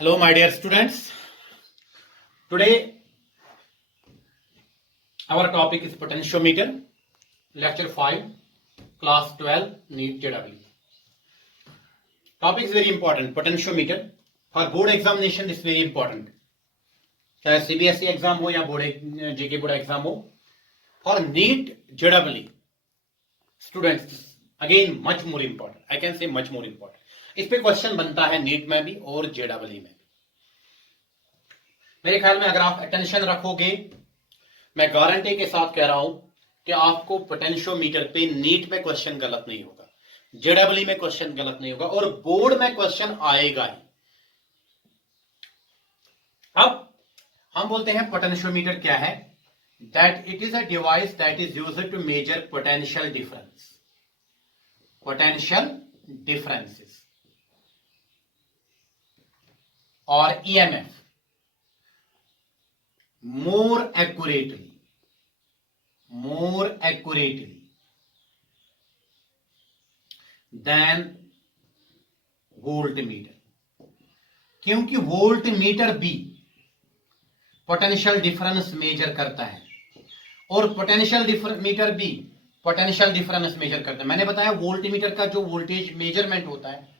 Hello, my dear students. Today, our topic is potentiometer, lecture 5, class 12, NEET JEE. Topic is very important. Potentiometer for board examination is very important. चाहे CBSE exam हो या board जेके board exam हो, for NEET JEE students again much more important. I can say much more important. इस पे question बनता है NEET में भी और जेडब्ल्यू में भी. मेरे ख्याल में अगर आप अटेंशन रखोगे, मैं गारंटी के साथ कह रहा हूं कि आपको पोटेंशियोमीटर पे नीट में क्वेश्चन गलत नहीं होगा, जेडब्ल्यू में क्वेश्चन गलत नहीं होगा और बोर्ड में क्वेश्चन आएगा ही. अब हम बोलते हैं पोटेंशियोमीटर क्या है. That it is a device that is used to measure potential difference, potential differences or EMF more accurately than voltmeter. क्योंकि वोल्टमीटर भी पोटेंशियल डिफरेंस मेजर करता है और पोटेंशियल मीटर भी पोटेंशियल डिफरेंस मेजर करता है. मैंने बताया वोल्टमीटर का जो वोल्टेज मेजरमेंट होता है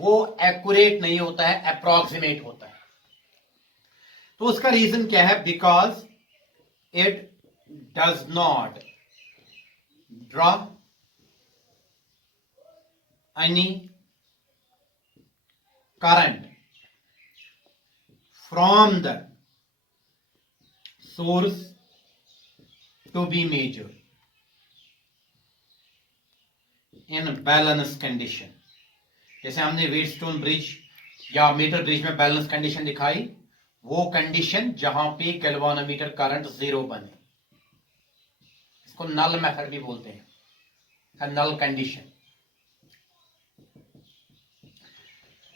वो एक्यूरेट नहीं होता है, अप्रॉक्सीमेट होता है. तो उसका रीजन क्या है? Because it does not draw any current from the source to be measured in balance condition. जैसे हमने व्हीटस्टोन ब्रिज या मीटर ब्रिज में बैलेंस कंडीशन दिखाई, वो कंडीशन जहां पे गैल्वानोमीटर करंट जीरो बने, इसको नल मेथड भी बोलते हैं, नल कंडीशन.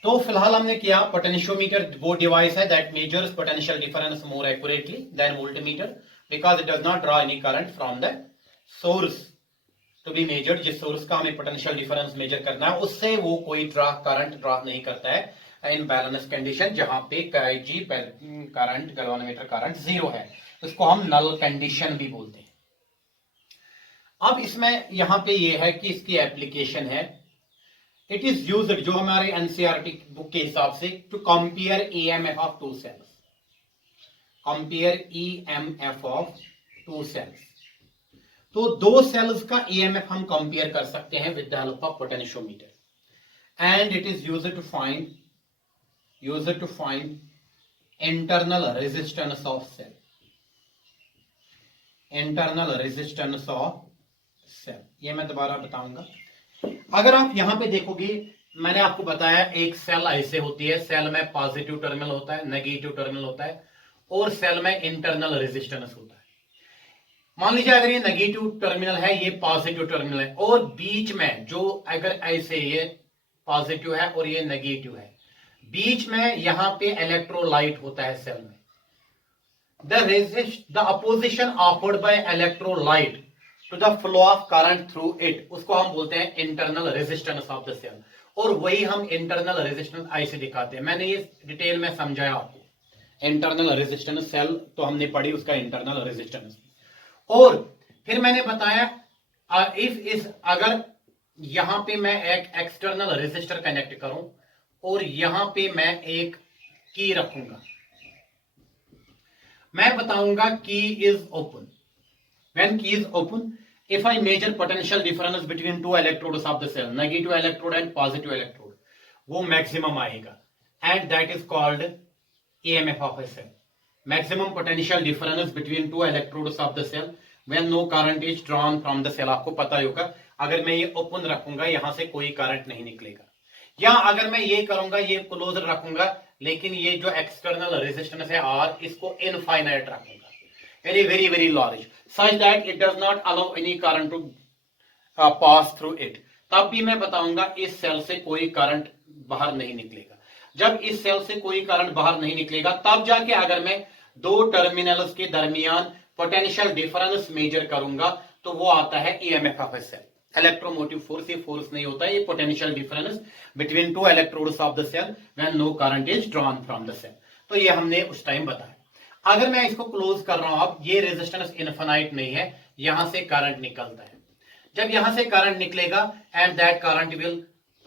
तो फिलहाल हमने किया पोटेंशियोमीटर वो डिवाइस है that measures potential difference more accurately than voltmeter because it does not draw any current from the source to be measured. जिस सोर्स का हमें पोटेंशियल डिफरेंस मेजर करना है उससे वो कोई करंट ड्रॉ नहीं करता है इन बैलेंस कंडीशन जहां पे जी करंट गैल्वानोमीटर करंट जीरो है. उसको हम नल कंडीशन भी बोलते हैं. अब इसमें यहां पे ये है कि इसकी एप्लीकेशन है. इट इज यूज्ड जो हमारे एनसीईआरटी बुक के हिसाब से to compare EMF of two cells, compare EMF of two cells. तो दो सेल्स का ईएमएफ हम कंपेयर कर सकते हैं with the help of potentiometer and it is used to find internal resistance of cell, internal resistance of cell. ये मैं दोबारा बताऊंगा. अगर आप यहां पे देखोगे, मैंने आपको बताया एक सेल ऐसे होती है, सेल में पॉजिटिव टर्मिनल होता है, नेगेटिव टर्मिनल होता है और सेल में इंटरनल रेजिस्टेंस होता है. मान लीजिए अगर ये नेगेटिव टर्मिनल है, ये पॉजिटिव टर्मिनल है और बीच में जो अगर ऐसे ये पॉजिटिव है और ये नेगेटिव है, बीच में यहां पे इलेक्ट्रोलाइट होता है सेल में. The opposition offered by electrolyte to the flow of current through it, उसको हम बोलते हैं internal resistance of the cell. और वही हम इंटरनल रेजिस्टेंस ऐसे दिखाते हैं. मैंने ये डिटेल में समझाया आपको. इंटरनल रेजिस्टेंस सेल तो हमने पढ़ी, उसका इंटरनल रेजिस्टेंस. और फिर मैंने बताया अगर यहां पे मैं एक एक्सटर्नल रेजिस्टर कनेक्ट करूं और यहां पे मैं एक की रखूंगा, मैं बताऊंगा key is open. When key is open, if I measure potential difference between two electrodes of the cell, negative electrode and positive electrode, वो मैक्सिमम आएगा and that is called EMF of a cell. Maximum potential difference between two electrodes of the cell when no current is drawn from the cell. आपको पता होगा अगर मैं ये open रखूंगा यहां से कोई करंट नहीं निकलेगा, या अगर मैं ये करूंगा ये क्लोज रखूंगा लेकिन ये जो एक्सटर्नल रेजिस्टेंस है आर, इसको इनफाइनाइट रखूंगा, very very very large, such that it does not allow any current to pass through it. तब भी मैं बताऊंगा इस सेल से कोई करंट बाहर नहीं निकलेगा. जब इस सेल से कोई करंट बाहर नहीं निकलेगा तब जाके अगर मैं दो टर्मिनल्स के दरमियान पोटेंशियल डिफरेंस मेजर करूंगा तो वो आता है EMF of a cell. Electromotive force, ये फोर्स नहीं होता है, ये potential difference between two electrodes of the cell when no current is drawn from the cell. तो ये हमने उस टाइम बताया। अगर मैं इसको क्लोज कर रहा हूं, अब ये रेजिस्टेंस इनफिनाइट नहीं है, यहां से करंट निकलता है। जब यहां से करंट निकलेगा and that current will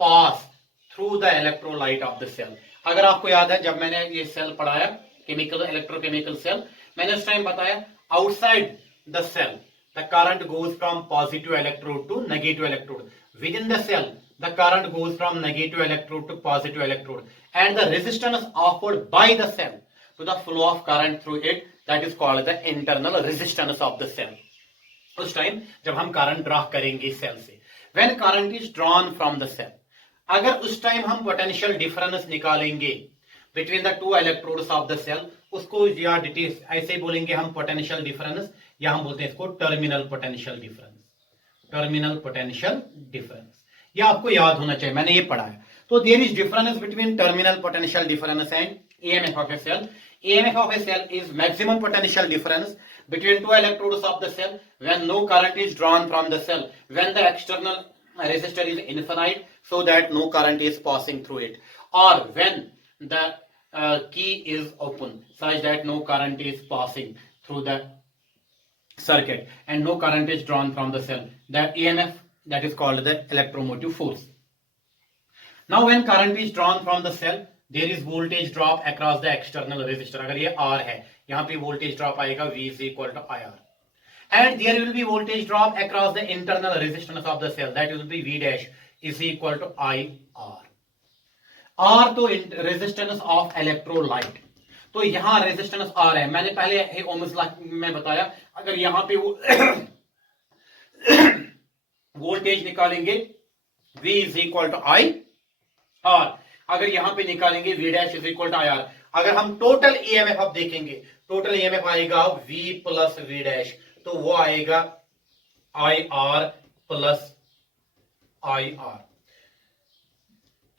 pass through the electrolyte of the cell. अगर आपको याद है, जब मैंने ये सेल पढ़ाया, केमिकल इलेक्ट्रोकेमिकल सेल, मैंने उस टाइम बताया outside the cell the current goes from positive electrode to negative electrode. Within the cell, the current goes from negative electrode to positive electrode, and the resistance offered by the cell to the flow of current through it, that is called the internal resistance of the cell. उस time जब हम current draw करेंगे cell से, when current is drawn from the cell, अगर उस time हम potential difference निकालेंगे between the two electrodes of the cell, उसको या डिटेल्स ऐसे बोलेंगे हम पोटेंशियल डिफरेंस, या हम बोलते हैं इसको terminal potential difference. Terminal potential difference ये आपको याद होना चाहिए, मैंने ये पढ़ा है। तो there is difference between terminal potential difference and EMF of a cell. EMF of a cell is maximum potential difference between two electrodes of the cell when no current is drawn from the cell, when the external resistor is infinite so that no current is passing through it, or when the key is open such that no current is passing through the circuit and no current is drawn from the cell. That EMF, that is called the electromotive force. Now when current is drawn from the cell, there is voltage drop across the external resistor. अगर ये R है, यहाँ पे voltage drop आएगा V is equal to IR, and there will be voltage drop across the internal resistance of the cell, that will be V dash is equal to IR. R तो resistance of electrolyte, तो यहाँ resistance R है। मैंने पहले Ohm's law में बताया, अगर यहाँ पे वो वोल्टेज निकालेंगे V is equal to I R, अगर यहां पे निकालेंगे V dash is equal to IR। अगर हम टोटल EMF अब देखेंगे, टोटल EMF आएगा V प्लस V डैश, तो वो आएगा IR प्लस IR।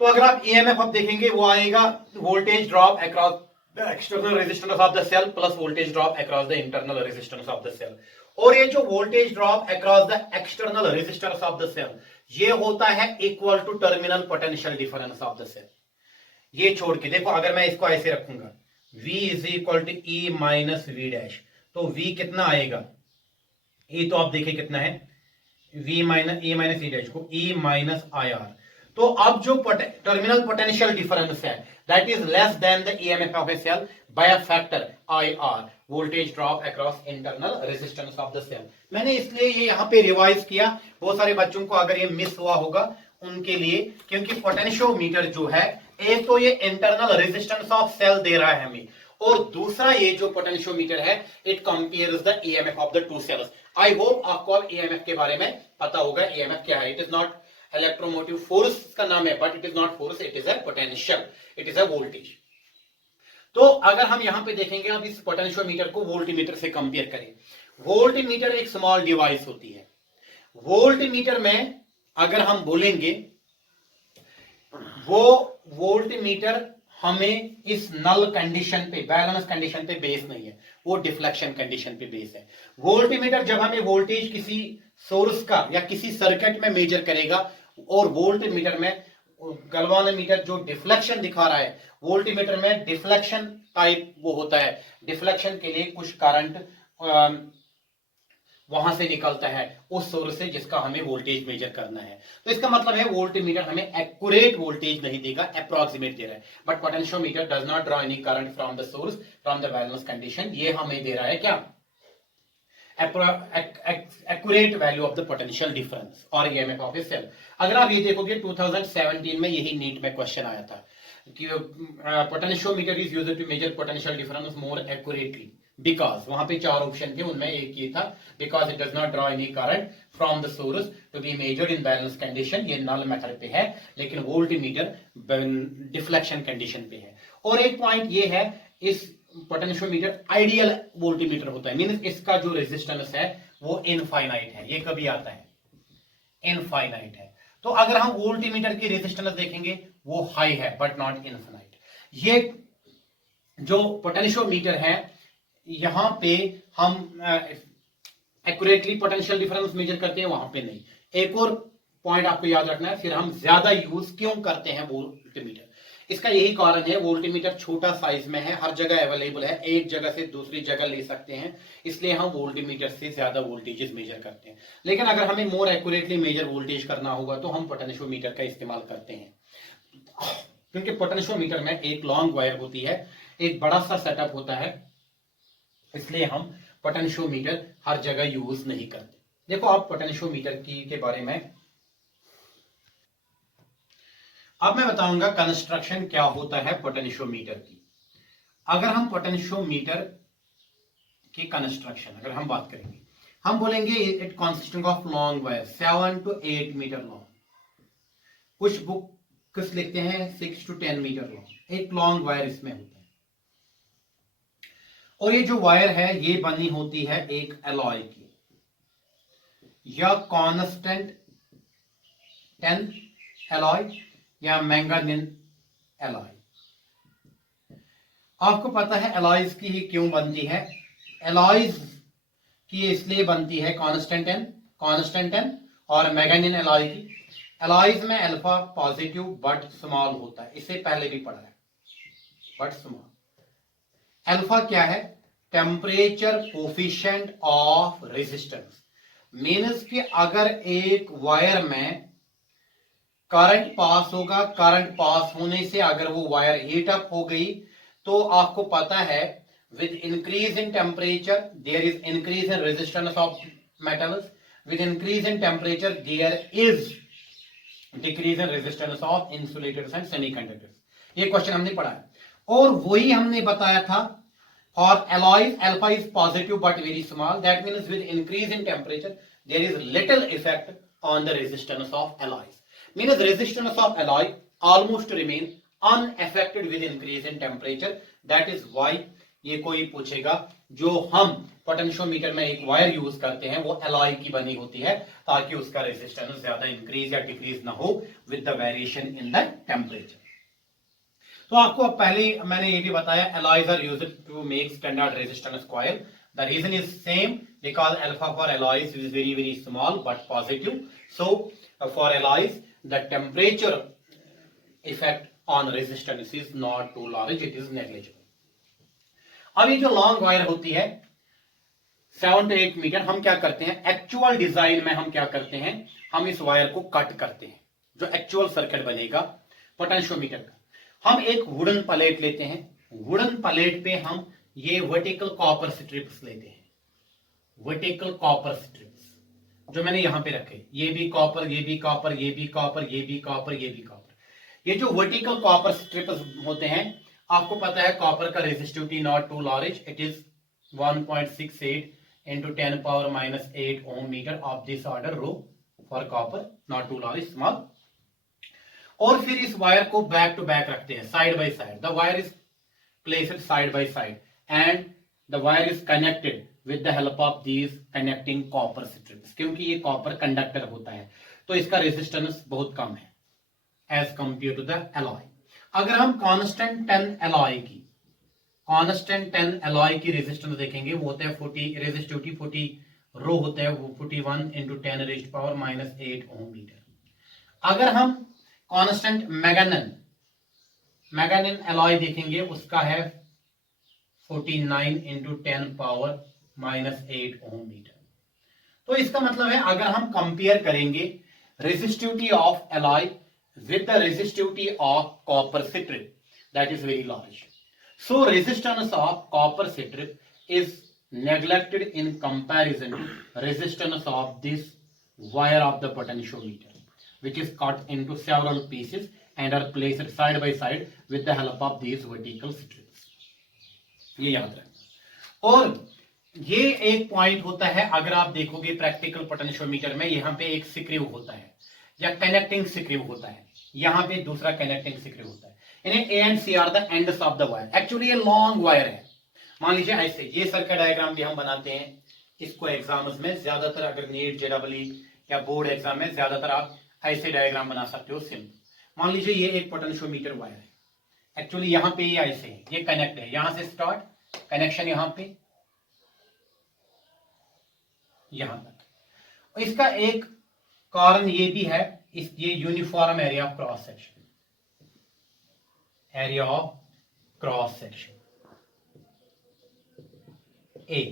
तो अगर आप EMF अब देखेंगे, वो आएगा voltage drop across the external resistance of the cell plus voltage drop across the internal resistance of the cell. और ये जो voltage drop across the external resistance of the cell, ये होता है equal to terminal potential difference of the cell. ये छोड़ के देखो, अगर मैं इसको ऐसे रखूंगा V is equal to E minus V dash, तो V कितना आएगा, E तो आप देखिए कितना है, V minus E minus E dash को E माइनस IR। तो अब जो टर्मिनल पोटेंशियल डिफरेंस है, that is less than the EMF of a cell by a factor IR, voltage drop across internal resistance of the cell. मैंने इसलिए ये यहाँ पे रिवाइज किया, बहुत सारे बच्चों को अगर ये मिस हुआ होगा उनके लिए, क्योंकि पोटेंशियोमीटर जो है, एक तो ये इंटरनल रेजिस्टेंस ऑफ सेल दे रहा है हमें, और दूसरा ये जो पोटेंशियोमीटर है, it compares the EMF of the two cells. I hope आपको अब EMF के बारे में पता होगा, EMF क्या है। It is not electromotive force का नाम है, but it is not force, it is a potential, it is a voltage. तो अगर हम यहां पे देखेंगे, अब इस पोटेंशियोमीटर को वोल्टमीटर से कंपेयर करें। वोल्टमीटर एक स्मॉल डिवाइस होती है। वोल्टमीटर में अगर हम बोलेंगे, वो वोल्टमीटर हमें इस नल कंडीशन पे, बैलेंस कंडीशन पे बेस नहीं है, वो डिफ्लेक्शन कंडीशन पे बेस है। वोल्टमीटर जब हमें वोल्टेज किसी सोर्स का या किसी सर्किट में मेजर करेगा, और वोल्टमीटर में गैल्वानोमीटर जो डिफ्लेक्शन दिखा रहा है, वोल्टमीटर में डिफ्लेक्शन टाइप वो होता है, डिफ्लेक्शन के लिए कुछ करंट वहां से निकलता है उस सोर्स से जिसका हमें वोल्टेज मेजर करना है। तो इसका मतलब है वोल्टमीटर हमें एक्यूरेट वोल्टेज नहीं देगा, अप्रॉक्सीमेट दे रहा है। But potentiometer does not draw any current from the source from the balance condition, ये हमें दे रहा है क्या, accurate value of the potential difference और EMF ऑफ ए सेल। अगर आप ये देखोगे 2017 में यही नीट में क्वेश्चन आया था कि potentiometer is used to measure potential difference more accurately, because वहां पे 4 ऑप्शन थे, उनमें एक ये था, because it does not draw any current from the source to be measured in balance condition. ये नल मेथड पे है, लेकिन वोल्टमीटर डिफ्लेक्शन कंडीशन पे है। और एक पॉइंट ये है, इस पोटेंशियोमीटर आइडियल वोल्टमीटर होता है, मींस इसका जो रेजिस्टेंस है वो इनफाइनाइट है, ये कभी आता है इनफाइनाइट है। तो अगर हम वोल्टमीटर की रेजिस्टेंस देखेंगे, वो हाई है बट नॉट इनफाइनाइट। ये जो पोटेंशियोमीटर है, यहां पे हम एक्यूरेटली पोटेंशियल डिफरेंस मेजर करते हैं, वहां पे नहीं। एक और पॉइंट आपको याद रखना है, फिर हम ज्यादा यूज क्यों करते हैं वोल्टमीटर। इसका यही कारण है, वोल्टमीटर छोटा साइज में है, हर जगह अवेलेबल है, एक जगह से दूसरी जगह ले सकते हैं, इसलिए हम वोल्टमीटर से ज्यादा वोल्टेजेस मेजर करते हैं। लेकिन अगर हमें मोर एक्यूरेटली मेजर वोल्टेज करना होगा तो हम पोटेंशियोमीटर का इस्तेमाल करते हैं, क्योंकि पोटेंशियोमीटर में एक लॉन्ग वायर होती है, एक बड़ा सा सेटअप होता है, इसलिए हम पोटेंशियोमीटर हर जगह यूज नहीं करते। देखो आप पोटेंशियोमीटर के बारे में अब मैं बताऊंगा कंस्ट्रक्शन क्या होता है पोटेंशियोमीटर की। अगर हम पोटेंशियोमीटर की कंस्ट्रक्शन अगर हम बात करेंगे, हम बोलेंगे it consisting of long wire 7 to 8 meter long, कुछ बुक्स लिखते हैं 6 to 10 मीटर लॉन्ग, एक लॉन्ग वायर इसमें होता है। और ये जो वायर है ये बनी होती है एक एलॉय की, या कांस्टेंट 10 एलॉय या मैंगानीज एलॉय। आपको पता है एलॉयज की क्यों बनती है, एलॉयज की इसलिए बनती है कांस्टेंट 10 और मैंगानीज एलॉय की। एलॉयज में अल्फा पॉजिटिव बट स्मॉल होता है, इससे पहले भी पढ़ा है, बट स्मॉल। अल्फा क्या है, temperature coefficient of resistance, means कि अगर एक वायर में करंट पास होगा, करंट पास होने से अगर वो वायर हीट अप हो गई तो आपको पता है with increase in temperature there is increase in resistance of metals, with increase in temperature there is decrease in resistance of insulators and semiconductors. ये क्वेश्चन हमने पढ़ा है, और वही हमने बताया था for alloys alpha is positive but very small, that means with increase in temperature there is little effect on the resistance of alloys, means resistance of alloy almost remain unaffected with increase in temperature, that is why ये कोई पूछेगा जो हम potentiometer में एक wire use करते हैं वो एलॉय की बनी होती है, ताकि उसका रेजिस्टेंस ज्यादा इंक्रीज या डिक्रीज ना हो with the variation in the temperature. तो आपको पहले मैंने ये भी बताया alloys are used to make standard resistance coil, the reason is same because alpha for alloys is very very small but positive, so for alloys the temperature effect on resistance is not too large, it is negligible. अब ये जो long wire होती है 7 to 8 metre, हम क्या करते हैं actual design में, हम क्या करते हैं हम इस वायर को कट करते हैं, जो एक्चुअल सर्किट बनेगा पोटेंशियोमीटर का। हम एक वुडन प्लेट लेते हैं, वुडन प्लेट पे हम ये वर्टिकल कॉपर स्ट्रिप्स लेते हैं, वर्टिकल कॉपर स्ट्रिप्स जो मैंने यहां पे रखे, ये भी कॉपर, ये भी कॉपर, ये भी कॉपर, ये भी कॉपर, ये भी कॉपर। ये जो वर्टिकल कॉपर स्ट्रिप्स होते हैं, आपको पता है कॉपर का resistivity not too large, it is 1.68 into 10 power minus 8 ohm meter of this order rho for copper, not too large, small। और फिर इस वायर को बैक टू बैक रखते हैं, side by side, the wire is placed side by side and the wire is connected with the help of these connecting copper strips, क्योंकि ये copper conductor होता है तो इसका रेजिस्टेंस बहुत कम है as compare to the alloy. अगर हम कांस्टेंट 10 एलॉय की, कांस्टेंट 10 एलॉय की रेजिस्टेंस देखेंगे, वो होता है 40, रेजिस्टिविटी 40 रो होता है, वो 41 into 10 raised power minus 8 ओम मीटर। अगर हम कांस्टेंट मैंगानीज एलॉय देखेंगे, उसका है 49 into 10 power minus 8 ओम मीटर। तो इसका मतलब है अगर हम कंपेयर करेंगे resistivity of alloy with the resistivity of copper strip, that is very large, so resistance of copper strip is neglected in comparison to resistance of this wire of the potentiometer, which is cut into several pieces and are placed side by side with the help of these vertical strips। ये याद रखना। और ये एक point होता है, अगर आप देखोगे प्रैक्टिकल पोटेंशियोमीटर में, यहाँ पे एक स्क्रू होता है या कनेक्टिंग स्क्रू होता है, यहाँ पे दूसरा कनेक्टिंग स्क्रू होता है, इन्हें A and C are the ends of the wire. Actually ये लॉन्ग वायर है, मान लीजिए ऐसे, ये सर्किट डायग्राम भी हम बनाते हैं, इसको एग्जाम्स में ज्यादातर, अगर नीट जेडब्ल्यू या बोर्ड एग्जाम में ज्यादातर आप ऐसे डायग्राम बना सकते हो सिंपल। मान लीजिए ये एक पोटेंशियोमीटर वायर है, एक्चुअली यहाँ पे ये ऐसे है, ये कनेक्ट है, यहां से स्टार्ट कनेक्शन यहां पे यहां तक, इसका एक कारण ये भी है, इस ये uniform area of cross section, area of cross section A.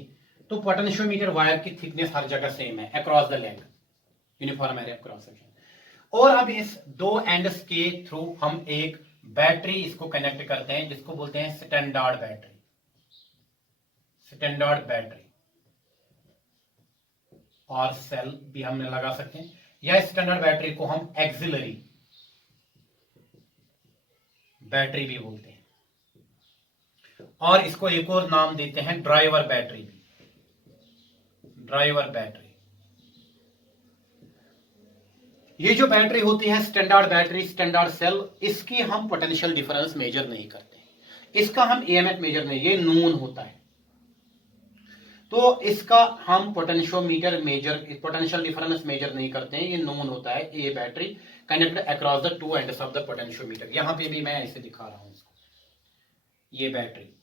तो पोटेंशियोमीटर वायर की थिकनेस हर जगह सेम है across the length, uniform area of cross section. और अब इस दो एंड्स के थ्रू हम एक बैटरी इसको कनेक्ट करते हैं जिसको बोलते हैं स्टैंडर्ड बैटरी, स्टैंडर्ड बैटरी और सेल भी हमने लगा सकते हैं, या स्टैंडर्ड बैटरी को हम एक्सिलरी बैटरी भी बोलते हैं, और इसको एक और नाम देते हैं ड्राइवर बैटरी भी, ड्राइवर बैटरी। ये जो बैटरी होती है स्टैंडर्ड बैटरी, स्टैंडर्ड सेल, इसकी हम पोटेंशियल डिफरेंस मेजर नहीं करते, इसका हम ईएमएफ मेजर नहीं, ये नून होता है, तो इसका हम potentiometer measure, potential difference measure नहीं करते हैं, ये नोन होता है। ये battery connect across the two ends of the potentiometer, यहां पे भी मैं ऐसे दिखा रहा हूं इसको, ये बैटरी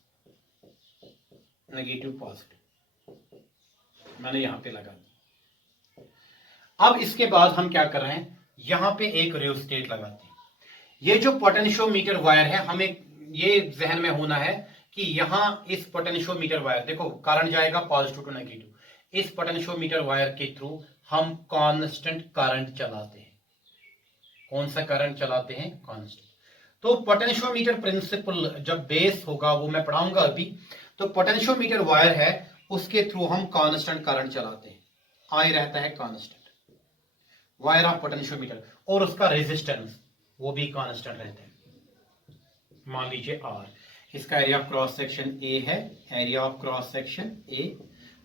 नेगेटिव पॉजिटिव मैंने यहां पे लगा दी। अब इसके बाद हम क्या कर रहे हैं, यहां पे एक रियोस्टेट लगाते हैं। ये जो पोटेंशियोमीटर वायर है, हमें ये जहन में होना है कि यहां इस पोटेंशियोमीटर वायर, देखो करंट जाएगा पॉजिटिव टू नेगेटिव, इस पोटेंशियोमीटर वायर के थ्रू हम कांस्टेंट करंट चलाते हैं। कौन सा करंट चलाते हैं? कांस्टेंट। तो पोटेंशियोमीटर प्रिंसिपल जब बेस होगा वो मैं पढ़ाऊंगा अभी, तो पोटेंशियोमीटर वायर है उसके थ्रू हम कांस्टेंट करंट चलाते हैं, आई रहता है कांस्टेंट वायर ऑफ पोटेंशियोमीटर, और उसका रेजिस्टेंस वो भी कांस्टेंट रहता है, मान लीजिए आर। इसका area of cross section A है, area of cross section A,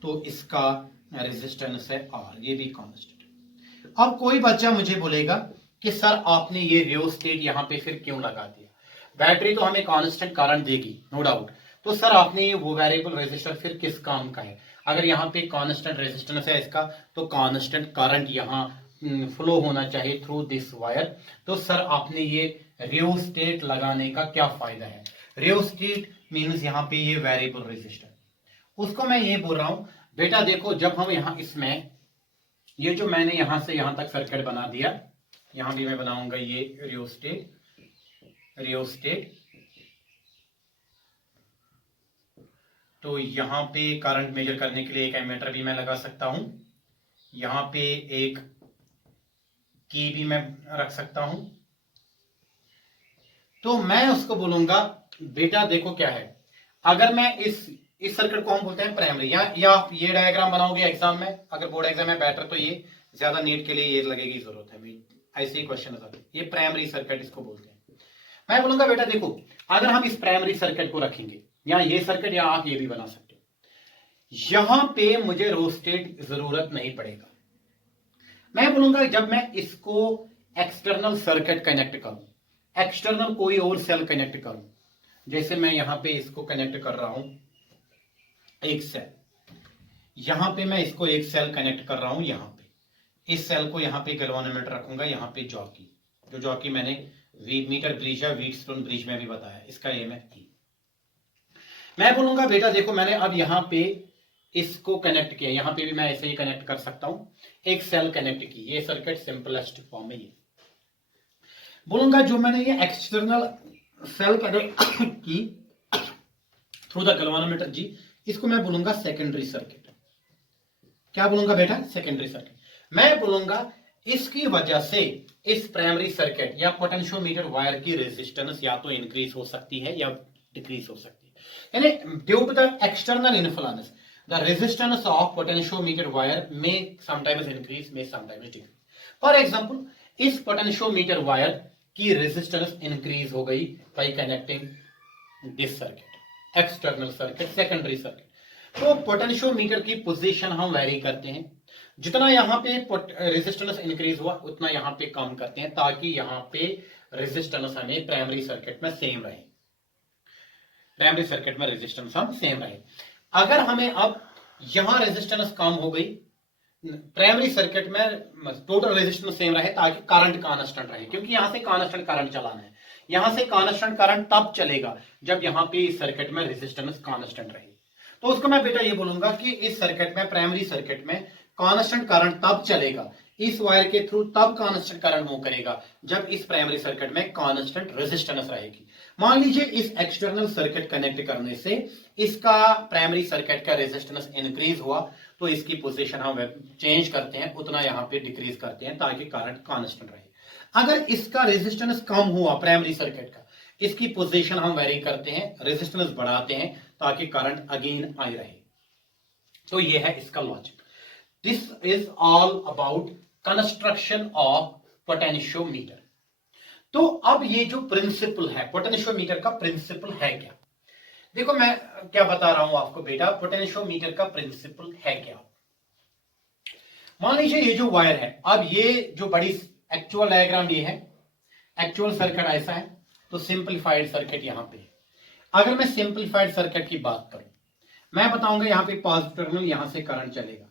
तो इसका रेजिस्टेंस है आर, ये भी कांस्टेंट। अब कोई बच्चा मुझे बोलेगा कि सर आपने ये रियोस्टेट यहां पे फिर क्यों लगा दिया, बैटरी तो हमें कांस्टेंट करंट देगी नो डाउट, तो सर आपने ये वो वेरिएबल रेजिस्टर फिर किस काम का है? अगर यहाँ पे कांस्टेंट रेजिस्टेंस है इसका, तो कांस्टेंट करंट यहाँ फ्लो होना चाहिए थ्रू दिस वायर, तो सर आपने ये रियोस्टेट लगाने का क्या फायदा है? रियोस्टेट मीन्स यहाँ पे ये वेरिएबल रेजिस्टर, उसको मैं ये बोल रहा हूं बेटा देखो, जब हम यहाँ इसमें ये जो मैंने यहां से यहां तक सर्किट बना दिया, यहां भी मैं बनाऊंगा ये रियोस्टेट, रियोस्टेट, तो यहां पे करंट मेजर करने के लिए एक एमीटर भी मैं लगा सकता हूं, यहां पे एक की भी मैं रख सकता हूं, तो मैं उसको बोलूंगा बेटा देखो क्या है, अगर मैं इस सर्किट को हम बोलते हैं प्राइमरी, या आप ये डायग्राम बनाओगे एग्जाम में, अगर बोर्ड एग्जाम में बेटर, तो ये ज्यादा नीट के लिए ये लगेगी जरूरत है, ऐसे ही क्वेश्चन आता है, ये प्राइमरी सर्किट इसको बोलते हैं। मैं बोलूंगा बेटा देखो, अगर हम इस प्राइमरी सर्किट को रखेंगे, या ये सर्किट, या आप ये भी बना सकते हो, यहां पे मुझे रियोस्टेट जरूरत नहीं पड़ेगा। मैं बोलूंगा जब मैं इसको एक्सटर्नल सर्किट कनेक्ट करूं, एक्सटर्नल कोई और सेल कनेक्ट करूं, जैसे मैं यहां पे इसको कनेक्ट कर रहा हूं एक सेल, यहां पे मैं इसको एक सेल कनेक्ट कर रहा हूं, यहां पे इस सेल को यहां पे गैल्वेनोमीटर रखूंगा, यहां पे जॉकी, जो जॉकी मैंने मीटर ब्रिज या व्हीटस्टोन ब्रिज में भी बताया, इसका एम है E। मैं बोलूंगा बेटा देखो मैंने अब यहां पे इसको कनेक्ट किया, यहां पे भी मैं ऐसे ही कनेक्ट कर सकता हूं, एक सेल कनेक्ट की, ये सर्किट सिंपलेस्ट फॉर्म है। ये बोलूंगा जो मैंने ये एक्सटर्नल सेल कनेक्ट की थ्रू द गैल्वेनोमीटर जी, इसको मैं बोलूंगा सेकेंडरी सर्किट। क्या बोलूंगा बेटा? Secondary circuit. मैं बोलूंगा इसकी वजह से इस प्राइमरी सर्किट या पोटेंशियोमीटर वायर की रेजिस्टेंस या तो इंक्रीज हो सकती है या डिक्रीज हो सकती है, यानी due to the external influence the resistance of potentiometer wire may sometimes increase, may sometimes decrease. For example इस पोटेंशियोमीटर वायर की रेजिस्टेंस इंक्रीज हो गई by connecting this circuit, external circuit, secondary circuit, तो potentiometer की position हम vary करते हैं, जितना यहां पे रेजिस्टेंस इंक्रीज हुआ उतना यहां पे कम करते हैं, ताकि यहां पे रेजिस्टेंस हमें प्राइमरी सर्किट में सेम रहे, प्राइमरी सर्किट में रेजिस्टेंस हम सेम रहे। अगर हमें अब यहां रेजिस्टेंस कम हो गई, प्राइमरी सर्किट में टोटल रेजिस्टेंस सेम रहे ताकि करंट कांस्टेंट रहे, क्योंकि यहां से कांस्टेंट करंट चलाना है, यहां से कांस्टेंट करंट तब चलेगा जब यहां पे सर्किट में रेजिस्टेंस कांस्टेंट रहे। तो उसको मैं बेटा ये बोलूंगा कि इस सर्किट में, प्राइमरी सर्किट में कांस्टेंट करंट तब चलेगा इस वायर के थ्रू तब कांस्टेंट करंट मूव करेगा जब इस प्राइमरी सर्किट में कांस्टेंट रेजिस्टेंस रहेगी। मान लीजिए इस एक्सटर्नल सर्किट कनेक्ट करने से इसका प्राइमरी सर्किट का रेजिस्टेंस इंक्रीज हुआ, तो इसकी पोजीशन हम चेंज करते हैं, उतना यहां पे डिक्रीज करते हैं ताकि करंट कांस्टेंट रहे। अगर इसका रेजिस्टेंस कम हुआ प्राइमरी सर्किट का, इसकी पोजीशन हम वेरी करते हैं, रेजिस्टेंस बढ़ाते हैं ताकि करंट अगेन आई रहे। तो ये है इसका logic. This is all about construction of potentiometer. तो अब ये जो प्रिंसिपल है पोटेंशियोमीटर का, प्रिंसिपल है क्या? देखो मैं क्या बता रहा हूं आपको बेटा, पोटेंशियोमीटर का प्रिंसिपल है क्या। मान लीजिए ये जो वायर है, अब ये जो बड़ी एक्चुअल डायग्राम ये है, एक्चुअल सर्किट ऐसा है, तो सिंपलीफाइड सर्किट यहां पे है। अगर मैं सिंपलीफाइड सर्किट की बात करूं, मैं बताऊंगा यहां पे पॉजिटिव टर्मिनल, यहां से करंट चलेगा।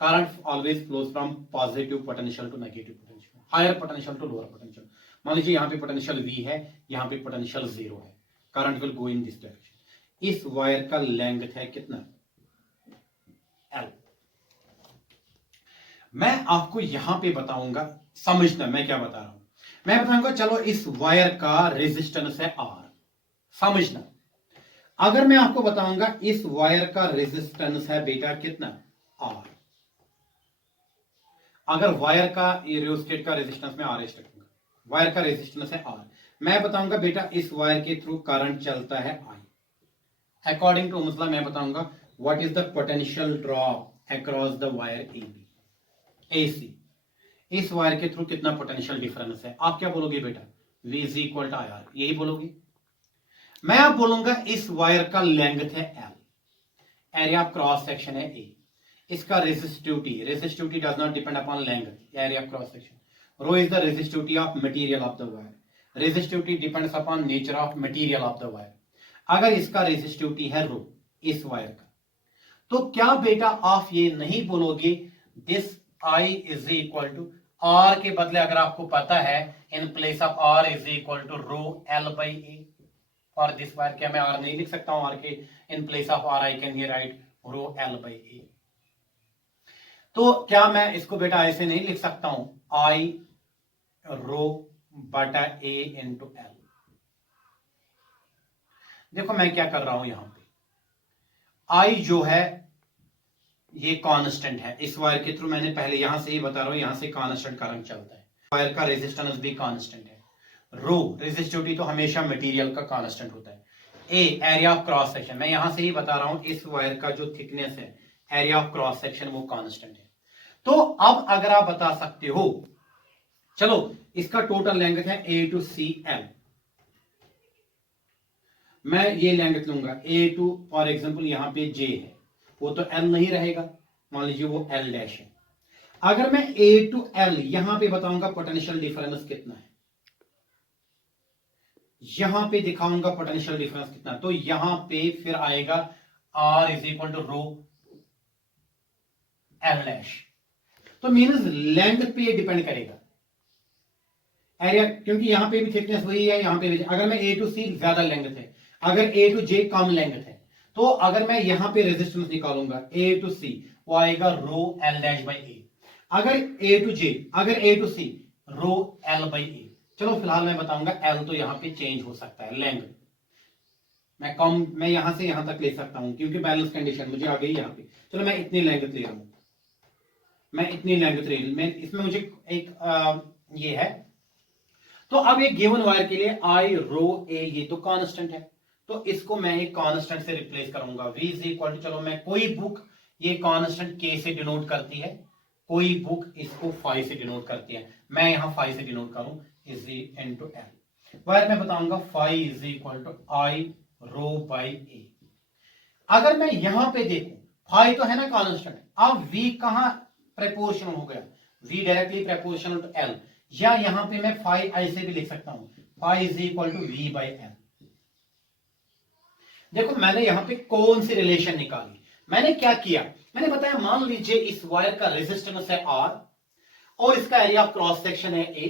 Current always flows from positive potential to negative potential, higher potential to lower potential. मान लीजिए यहां पे पोटेंशियल V है, यहां पे पोटेंशियल 0 है, current will go in this direction. इस वायर का लेंथ है कितना? L। मैं आपको यहां पे बताऊंगा, समझना मैं क्या बता रहा हूं। मैं बताऊंगा चलो इस वायर का रेजिस्टेंस है R, समझना। अगर मैं आपको बताऊंगा इस वायर का रेजिस्टेंस है बेटा कितना? R। अगर वायर का रियोस्टेट का रेजिस्टेंस में RS रखूंगा, वायर का रेजिस्टेंस है R, मैं बताऊंगा बेटा इस वायर के थ्रू करंट चलता है I। अकॉर्डिंग टू मतलब मैं बताऊंगा what is the potential drop across the wire AC। इस वायर के थ्रू कितना पोटेंशियल डिफरेंस है? आप क्या बोलोगे बेटा? V is equal to IR, यही बोलोगे। मैं अब बोलूंगा इस वायर का लेंथ है L, area of cross section है A, इसका resistivity, resistivity does not depend upon length, area of cross section. Rho is the resistivity of material of the wire, resistivity depends upon nature of material of the wire. अगर इसका resistivity है रो इस wire का, तो क्या बेटा आप ये नहीं बोलोगे this I is equal to R के बदले अगर आपको पता है in place of R is equal to rho L by A, और दिस वायर क्या मैं R नहीं लिख सकता हूं? R के in place of R I can here write rho L by A। तो क्या मैं इसको बेटा ऐसे नहीं लिख सकता हूं? I रो बटा A इंटू L। देखो मैं क्या कर रहा हूं यहां पे, I जो है ये कांस्टेंट है, इस वायर के थ्रू मैंने पहले यहां से ही बता रहा हूं, यहां से कांस्टेंट करंट चलता है, वायर का रेजिस्टेंस भी कांस्टेंट है। रो रेजिस्टिविटी तो हमेशा मटेरियल का कांस्टेंट होता है। ए एरिया ऑफ क्रॉस सेक्शन, मैं यहां से ही बता रहा हूं इस वायर का जो थिकनेस है, एरिया ऑफ क्रॉस सेक्शन वो कांस्टेंट है। तो अब अगर आप बता सकते हो, चलो इसका टोटल लेंथ है A टू C L, मैं ये लेंथ लूंगा A टू, फॉर एग्जांपल यहां पे J है, वो तो L नहीं रहेगा, मान लीजिए वो L डैश है। अगर मैं A टू L यहां पे बताऊंगा पोटेंशियल डिफरेंस कितना है, यहां पे दिखाऊंगा पोटेंशियल डिफरेंस कितना, तो यहां पे फिर आएगा R is equal to rho L dash. तो मीन्स लेंथ पे ये डिपेंड करेगा एरिया, क्योंकि यहां पे भी थिकनेस वही है, यहां पे भी। अगर मैं A टू C ज्यादा लेंथ है, अगर A टू J कम लेंथ है, तो अगर मैं यहां पे रेजिस्टेंस निकालूंगा A टू C, वो आएगा rho L dash by A। अगर A टू J, अगर A to C rho L by A। चलो फिलहाल मैं बताऊंगा L तो यहां पे चेंज हो सकता है, लेंथ मैं यहां से यहां तक ले सकता हूं क्योंकि बैलेंस कंडीशन मुझे आ गई यहां पे। चलो मैं इतनी लेंथ ले रहा हूं, मैं इतनी लेंथ ले रही, मैं इसमें मुझे एक ये है। तो अब एक गिवन वायर के लिए I रो A ये तो कांस्टेंट है, तो इसको मैं एक कांस्टेंट से रिप्लेस करूंगा। V इज इक्वल टू, चलो मैं कोई बुक ये कांस्टेंट K से डिनोट करती है, कोई बुक इसको फाई से डिनोट करती है, मैं यहां फाई से डिनोट करूं इज इनटू L। वायर मैं बताऊंगा phi is equal to I rho by A। अगर मैं यहां पे देखूं, फाई तो है ना कांस्टेंट, अब V कहां प्रेपोर्शनल हो गया? V डायरेक्टली प्रेपोर्शनल टू L, या यहां पे मैं फाई ऐसे भी लिख सकता हूं, phi is equal to V by L। देखो मैंने यहां पे कौन सी रिलेशन निकाली, मैंने क्या किया, मैंने बताया मान लीजिए इस वायर का रेजिस्टेंस है R और इसका एरिया ऑफ क्रॉस सेक्शन है A,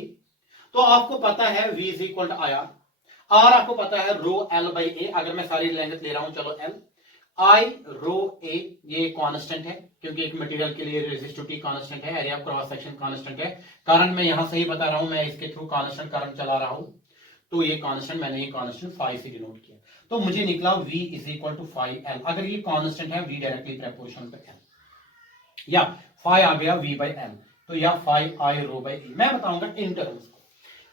तो आपको पता है V is equal to IR, R आपको पता है रो L बाई A। अगर मैं सारी लेंथ ले रहा हूं, चलो L, आई रो ए ये कांस्टेंट है, क्योंकि एक मटेरियल के लिए रेजिस्टिविटी कांस्टेंट है, area of cross section constant है। कारण मैं यहां से ही बता रहा हूं, मैं इसके थ्रू कांस्टेंट करंट चला रहा हूं, तो ये कांस्टेंट मैंने ये कांस्टेंट फाई से डिनोट किया, तो मुझे निकला V is equal to phi L. अगर ये कांस्टेंट है V directly proportional to L, या फाई आ गया V बाई एल, तो या फाई आई रो बाई ए। मैं बताऊंगा इन टर्म्स को,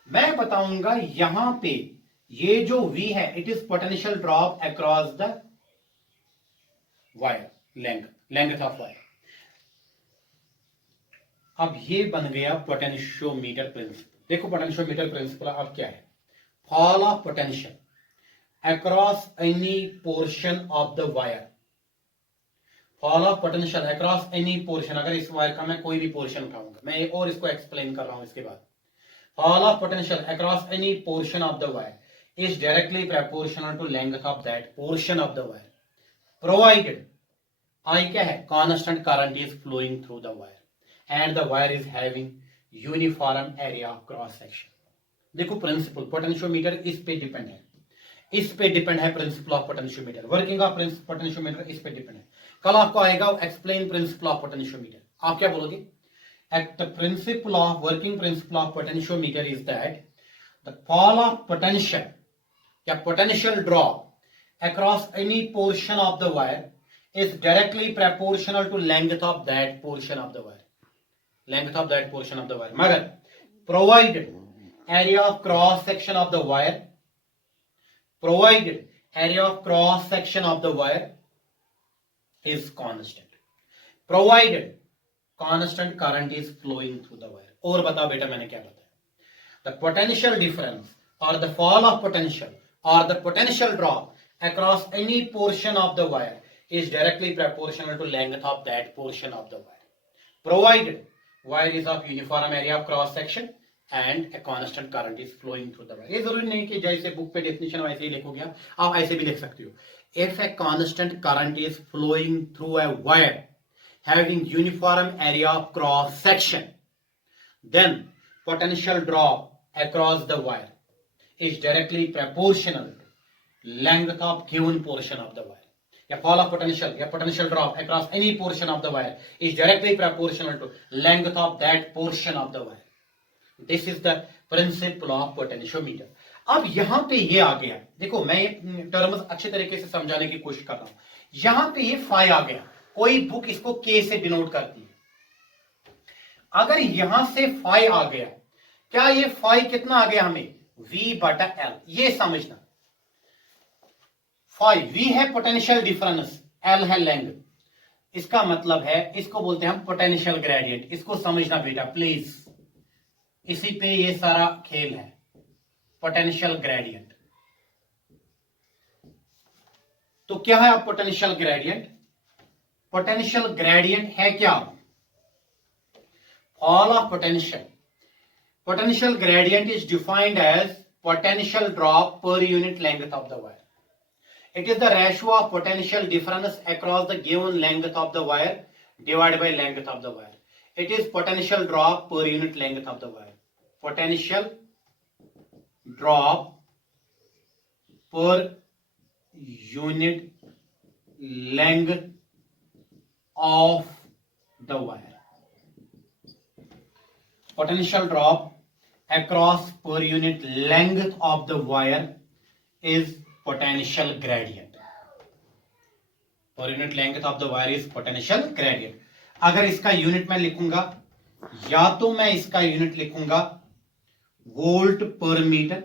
मैं बताऊंगा यहां पे ये जो V है it is potential drop across the wire, length of wire. अब ये बन गया पोटेंशियोमीटर प्रिंसिपल। देखो पोटेंशियोमीटर प्रिंसिपल अब क्या है, fall of potential across any portion of the wire, fall of potential across any portion. अगर इस वायर का मैं कोई भी पोर्शन उठाऊंगा, मैं और इसको एक्सप्लेन कर रहा हूं इसके बाद, fall of potential across any portion of the wire is directly proportional to length of that portion of the wire, provided I क्या है, constant current is flowing through the wire and the wire is having uniform area of cross section. देखो principle potentiometer इस पे depend है, इस पे depend है principle of potentiometer, working of potentiometer इस पे डिपेंड है। कल आपको आएगा एक्सप्लेन प्रिंसिपल ऑफ पोटेंशियोमीटर, आप क्या बोलोगे, the principle of working principle of potentiometer is that the fall of potential या potential drop across any portion of the wire is directly proportional to length of that portion of the wire, length of that portion of the wire, मगर provided area of cross section of the wire, provided area of cross section of the wire is constant, provided constant current is flowing through the wire। और बताओ बेटा मैंने क्या बताया, the potential difference or the fall of potential or the potential drop across any portion of the wire is directly proportional to length of that portion of the wire, provided wire is of uniform area of cross section and a constant current is flowing through the wire। ये जरूरी नहीं कि जैसे book पे definition वैसे ही लिखोगे, आप ऐसे भी लिख सकते हो, if a constant current is flowing through a wire having uniform area of cross section, then potential drop across the wire is directly proportional to length of given portion of the wire, या fall of potential या potential drop across any portion of the wire is directly proportional to length of that portion of the wire. This is the principle of potentiometer। अब यहां पे ये आ गया, देखो मैं टर्म्स अच्छे तरीके से समझाने की कोशिश कर रहा हूं। यहां पे ये फाई आ गया, कोई बुक इसको के से डिनोट करती है। अगर यहां से फाई आ गया, क्या ये फाई कितना आ गया हमें, V बटा L, ये समझना। फाई V है पोटेंशियल डिफरेंस, L है लेंथ, इसका मतलब है इसको बोलते हैं हम पोटेंशियल ग्रेडियंट। इसको समझना बेटा प्लीज, इसी पे ये सारा खेल है, पोटेंशियल ग्रेडियंट। तो क्या है अब पोटेंशियल ग्रेडियंट, पोटेंशियल ग्रेडियंट है क्या, fall of potential. Potential gradient is defined as potential drop पर unit length of the wire. It is the ratio of potential difference across the given length of the wire divided by length of the wire. It is potential drop per unit length of the wire. Potential drop per unit length of the wire. Potential drop across per unit length of the wire is potential gradient, per unit length of the wire is potential gradient। अगर इसका unit मैं लिखूंगा, या तो मैं इसका unit लिखूंगा volt पर मीटर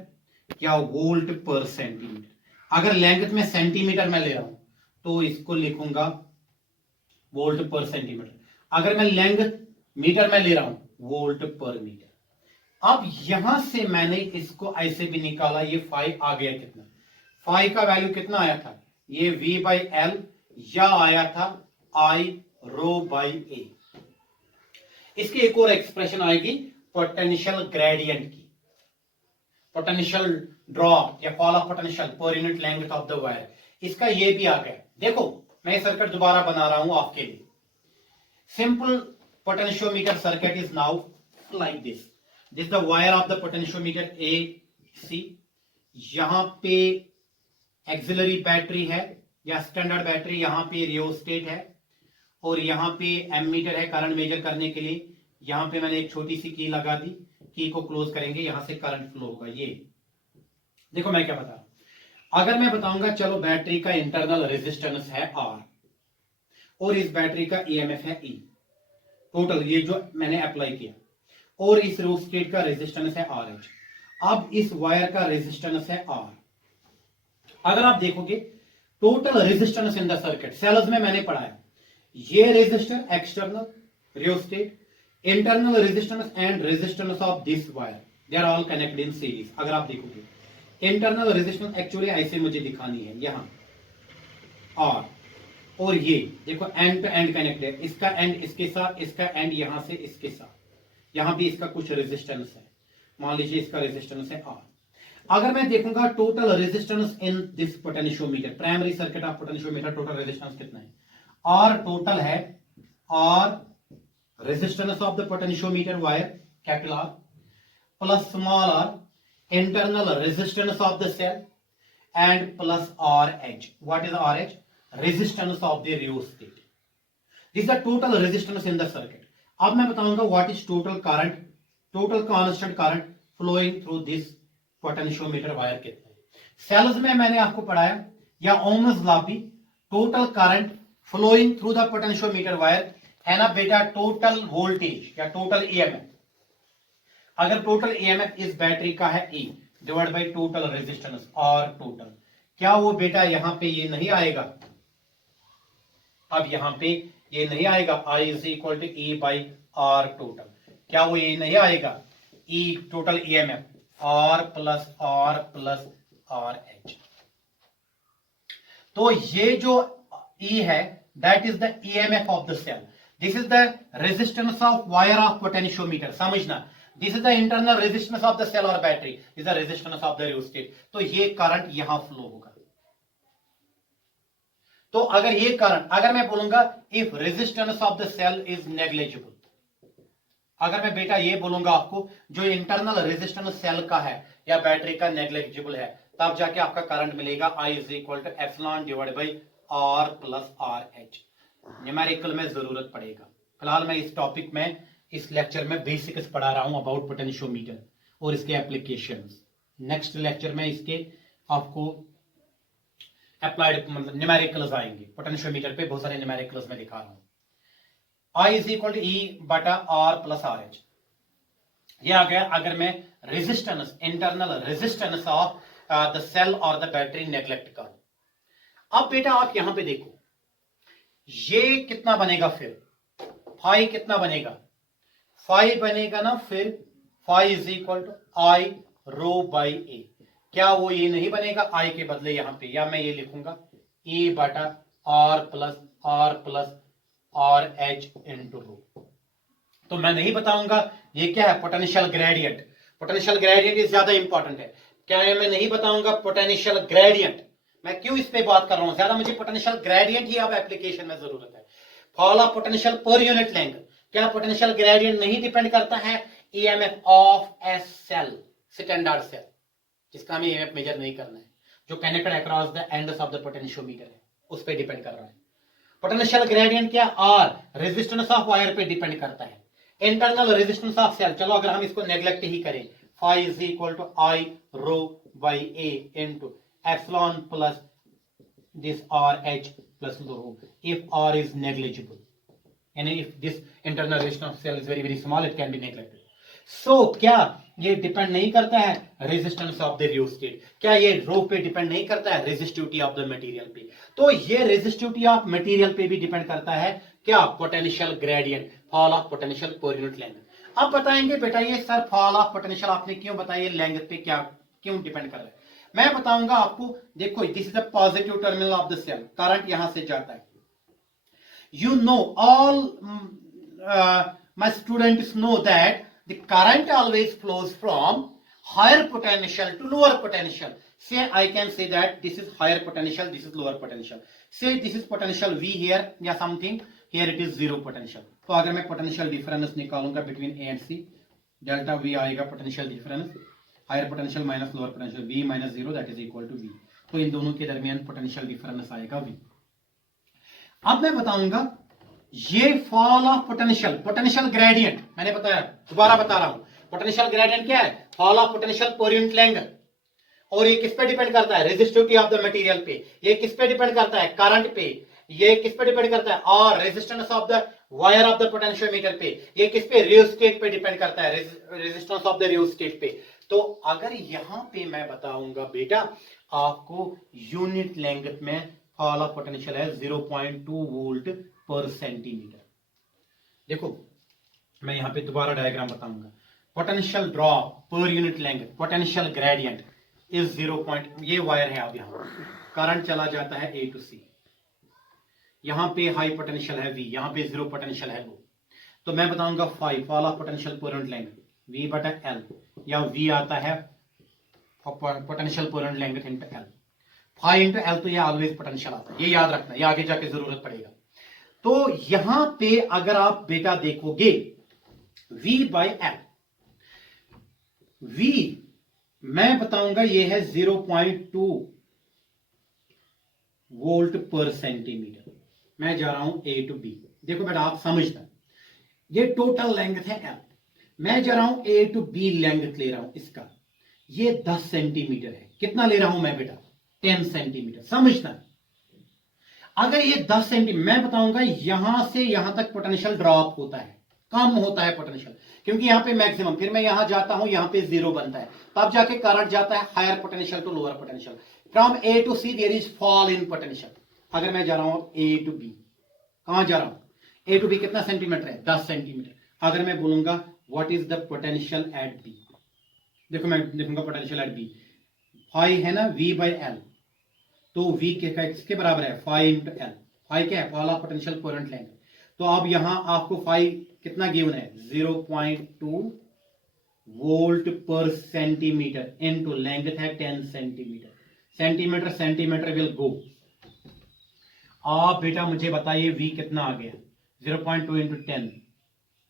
या वोल्ट पर सेंटीमीटर। अगर लेंथ में सेंटीमीटर में ले रहा हूं तो इसको लिखूंगा वोल्ट पर सेंटीमीटर, अगर मैं लेंथ मीटर में ले रहा हूं वोल्ट पर मीटर। अब यहां से मैंने इसको ऐसे भी निकाला, ये फाई आ गया कितना, फाई का वैल्यू कितना आया था, ये V बाई एल या आया था I रो बाई ए। इसकी एक और एक्सप्रेशन आएगी पोटेंशियल ग्रेडियंट की, पोटेंशियल ड्रॉप या fall of potential per unit length of the wire, इसका ये भी आ गया। देखो मैं सर्किट दोबारा बना रहा हूं आपके लिए। Simple potentiometer circuit is now like this, this the wire of the potentiometer AC, यहां पे एक्सिलरी बैटरी है या स्टैंडर्ड बैटरी, यहाँ पे रियोस्टेट है और यहाँ पे एमीटर है करंट मेजर करने के लिए। यहाँ पे मैंने एक छोटी सी की लगा दी, की को क्लोज करेंगे, यहां से करंट फ्लो होगा। ये देखो मैं क्या बता रहा हूं, अगर मैं बताऊंगा चलो बैटरी का इंटरनल रेजिस्टेंस है R और इस बैटरी का ईएमएफ है E, टोटल ये जो मैंने अप्लाई किया, और इस रियोस्टेट का रेजिस्टेंस है RH। अब इस वायर का रेजिस्टेंस है R। अगर आप देखोगे total resistance in the circuit cells में मैंने पढ़ाया, ये resistor external rheostat, internal resistance and resistance of this wire, they are all connected in series. अगर आप देखोगे इंटरनल रेजिस्टेंस एक्चुअली ऐसे मुझे दिखानी है, यहां R, और ये देखो एंड टू एंड कनेक्टेड है, इसका एंड इसके साथ, इसका एंड यहां से इसके साथ, यहां भी इसका कुछ रेजिस्टेंस है, मान लीजिए इसका रेजिस्टेंस है R। अगर मैं देखूंगा total resistance in this potentiometer, primary circuit of potentiometer, total resistance कितना है? R टोटल है, R resistance of the potentiometer wire capital R plus small r internal resistance of the cell and plus RH। What is RH? Resistance of the rheostat. This is the total resistance in the circuit. अब मैं बताऊंगा what is total current, total constant current flowing through this potentiometer wire कितना है। Cells में मैंने आपको पढ़ाया या ओम्स लॉ भी, total current flowing through the potentiometer wire है ना बेटा, टोटल वोल्टेज या टोटल ईएमएफ। अगर टोटल ईएमएफ इस बैटरी का है E divide by total resistance और टोटल, क्या वो बेटा यहां पे ये नहीं आएगा? अब यहां पे ये नहीं आएगा, I is equal to E by R total, क्या वो ये नहीं आएगा? E total EMF R plus R H। तो ये जो E है that is the EMF of the cell, this is the resistance of wire of potentiometer. समझना, this is the internal resistance of the cell और battery, is the resistance of the rheostat. तो ये current यहां flow होगा। तो अगर ये current, अगर मैं बोलूंगा if resistance of the cell is negligible, अगर मैं बेटा ये बोलूंगा आपको जो इंटरनल रेजिस्टेंस सेल का है या बैटरी का नेग्लिजिबल है, तब जाके आपका करंट मिलेगा I is equal to epsilon divide by R plus RH। Numerical में जरूरत पड़ेगा। फिलहाल मैं इस टॉपिक में, इस लेक्चर में बेसिक्स पढ़ा रहा हूं अबाउट पोटेंशियोमीटर और इसके एप्लीकेशंस। नेक्स्ट लेक्चर में इसके आपको अप्लाइड मतलब न्यूमेरिकल्स आएंगे। पोटेंशियोमीटर पे बहुत सारे न्यूमेरिकल्स में दिखा रहा हूं। I is equal to E बटा R प्लस RH, ये आ गया अगर मैं resistance, internal resistance of the cell और द बैटरी नेग्लेक्ट करूं। अब बेटा आप यहां पे देखो, ये कितना बनेगा, फिर फाई कितना बनेगा? फाई बनेगा ना, फिर phi is equal to I rho by A. क्या वो ये नहीं बनेगा I के बदले यहां पे, या मैं ये लिखूंगा E बटा R plus RH into rho. तो मैं नहीं बताऊंगा ये क्या है, potential gradient. Potential gradient is ज्यादा इंपॉर्टेंट है। क्या है, मैं नहीं बताऊंगा पोटेंशियल ग्रेडियंट। मैं क्यों इस पे बात कर रहा हूं, ज्यादा मुझे पोटेंशियल ग्रेडियंट ही अब एप्लीकेशन में जरूरत है। Fall of potential per unit length, क्या पोटेंशियल ग्रेडियंट नहीं डिपेंड करता है EMF of a cell, standard cell, जिसका हमें ईएमएफ मेजर नहीं करना है, जो connected across the ends of the potentiometer है, उस पर डिपेंड कर रहा है। पोटेंशियल ग्रेडियंट क्या, R रेजिस्टेंस ऑफ वायर पे डिपेंड करता है। इंटरनल रेजिस्टेंस ऑफ सेल, चलो अगर हम इसको नेग्लेक्ट ही करें, phi is equal to I rho by A into epsilon plus this RH plus rho, if R is negligible, and if this internal resistance of cell is very small, it can be neglected. So क्या ये depend नहीं करता है resistance of the rheostat, क्या ये रो पे depend नहीं करता है रेजिस्टिविटी ऑफ द मटेरियल पे? तो ये रेजिस्टिविटी ऑफ मटेरियल पे भी डिपेंड करता है क्या, potential gradient, fall of potential per unit length. अब बताएंगे बेटा ये सर फॉल ऑफ पोटेंशियल आपने क्यों बताया, लेंथ पे क्या क्यों डिपेंड कर रहा है? मैं बताऊंगा आपको, देखो this is the positive terminal of the cell, current यहां से जाता है। You know all my students know that the current always flows from higher potential to lower potential. So I can say that this is higher potential, this is lower potential. So this is potential V here या something here, it is zero potential. तो अगर मैं potential difference निकालूंगा between A and C, delta V आएगा potential difference, higher potential minus lower potential, V minus zero that is equal to V। तो इन दोनों के दरमियान पोटेंशियल डिफरेंस आएगा V। अब मैं बताऊंगा ये fall of potential, potential gradient मैंने बताया, दोबारा बता रहा हूं, पोटेंशियल ग्रेडियंट क्या है? Fall of potential per unit length. और ये किस पे डिपेंड करता है? रेजिस्टिविटी ऑफ द मटेरियल पे। ये किस पे डिपेंड करता है? करंट पे। ये किस पे डिपेंड करता है? और resistance of the wire of the potentiometer पे। ये किस पे? रियोस्टेट पे डिपेंड करता है, रेजिस्टेंस ऑफ द रियोस्टेट पे। तो अगर यहां पे मैं बताऊंगा बेटा आपको यूनिट लेंथ में फॉल ऑफ पोटेंशियल है 0.2 वोल्ट पर सेंटीमीटर। देखो मैं यहां पे दोबारा डायग्राम बताऊंगा। पोटेंशियल ड्रॉप पर unit length, potential gradient is 0. ये वायर है, अब यहां करंट चला जाता है A to C, यहां पे हाई पोटेंशियल है V, यहां पे जीरो पोटेंशियल है लो। तो मैं बताऊंगा five fall of potential per unit length V बटा L, या V आता है potential per unit length into L। 5 into L तो ये ऑलवेज पोटेंशियल आता है, ये याद रखना, ये आगे जाके जरूरत पड़ेगा। तो यहां पे अगर आप बेटा देखोगे V बाई L, V मैं बताऊंगा ये है 0.2 वोल्ट पर सेंटीमीटर। मैं जा रहा हूं A to B। देखो बेटा आप समझना, ये टोटल लेंथ है L, मैं जा रहा हूं A to B लेंथ ले रहा हूं इसका, ये 10 सेंटीमीटर है। कितना ले रहा हूं मैं बेटा? 10 सेंटीमीटर। समझना, अगर ये 10 सेंटीमीटर, मैं बताऊंगा यहां से यहां तक पोटेंशियल ड्रॉप होता है, कम होता है पोटेंशियल, क्योंकि यहां पे मैक्सिमम, फिर मैं यहां जाता हूं, यहां पे जीरो बनता है, तब जाके करंट जाता है higher potential to lower potential. From A to C there is fall in potential. अगर मैं जा रहा हूं A to B, कहां जा रहा हूं? A to B कितना सेंटीमीटर है? 10 सेंटीमीटर। अगर मैं बोलूंगा what is the potential at B, देखो मैं लिखूंगा पोटेंशियल एट B, 5 है ना V बाई L, तो V किसके बराबर है? 5 इंटू L। 5 क्या है? Fall of potential per unit length. तो अब यहां आपको 5 कितना गिवन है? 0.2 वोल्ट पर सेंटीमीटर इनटू लेंथ है 10 सेंटीमीटर। Centimeter centimeter will go. आप बेटा मुझे बताइए V कितना आ गया? 0.2 into 10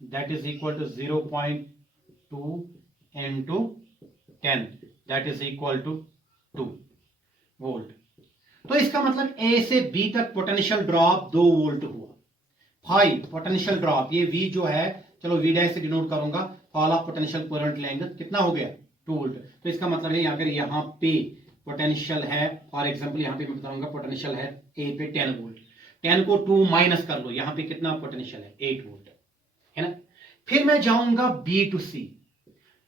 that is equal to 0.2 into 10 that is equal to 2 volt. तो इसका मतलब A से B तक पोटेंशियल ड्रॉप 2 वोल्ट हुआ। 5 पोटेंशियल ड्रॉप, ये V जो है, चलो V डैश से डिनोट करूंगा, fall of potential per unit length कितना हो गया? 2 वोल्ट। तो इसका मतलब है अगर यहाँ पे पोटेंशियल है, फॉर एग्जांपल यहाँ पे मैं बताऊंगा पोटेंशियल है A पे 10 वोल्ट, 10 को 2 माइनस कर लो, यहाँ पे कितना पोटेंशियल है? 8 वोल्ट, है ना। फिर मैं जाऊंगा B to C,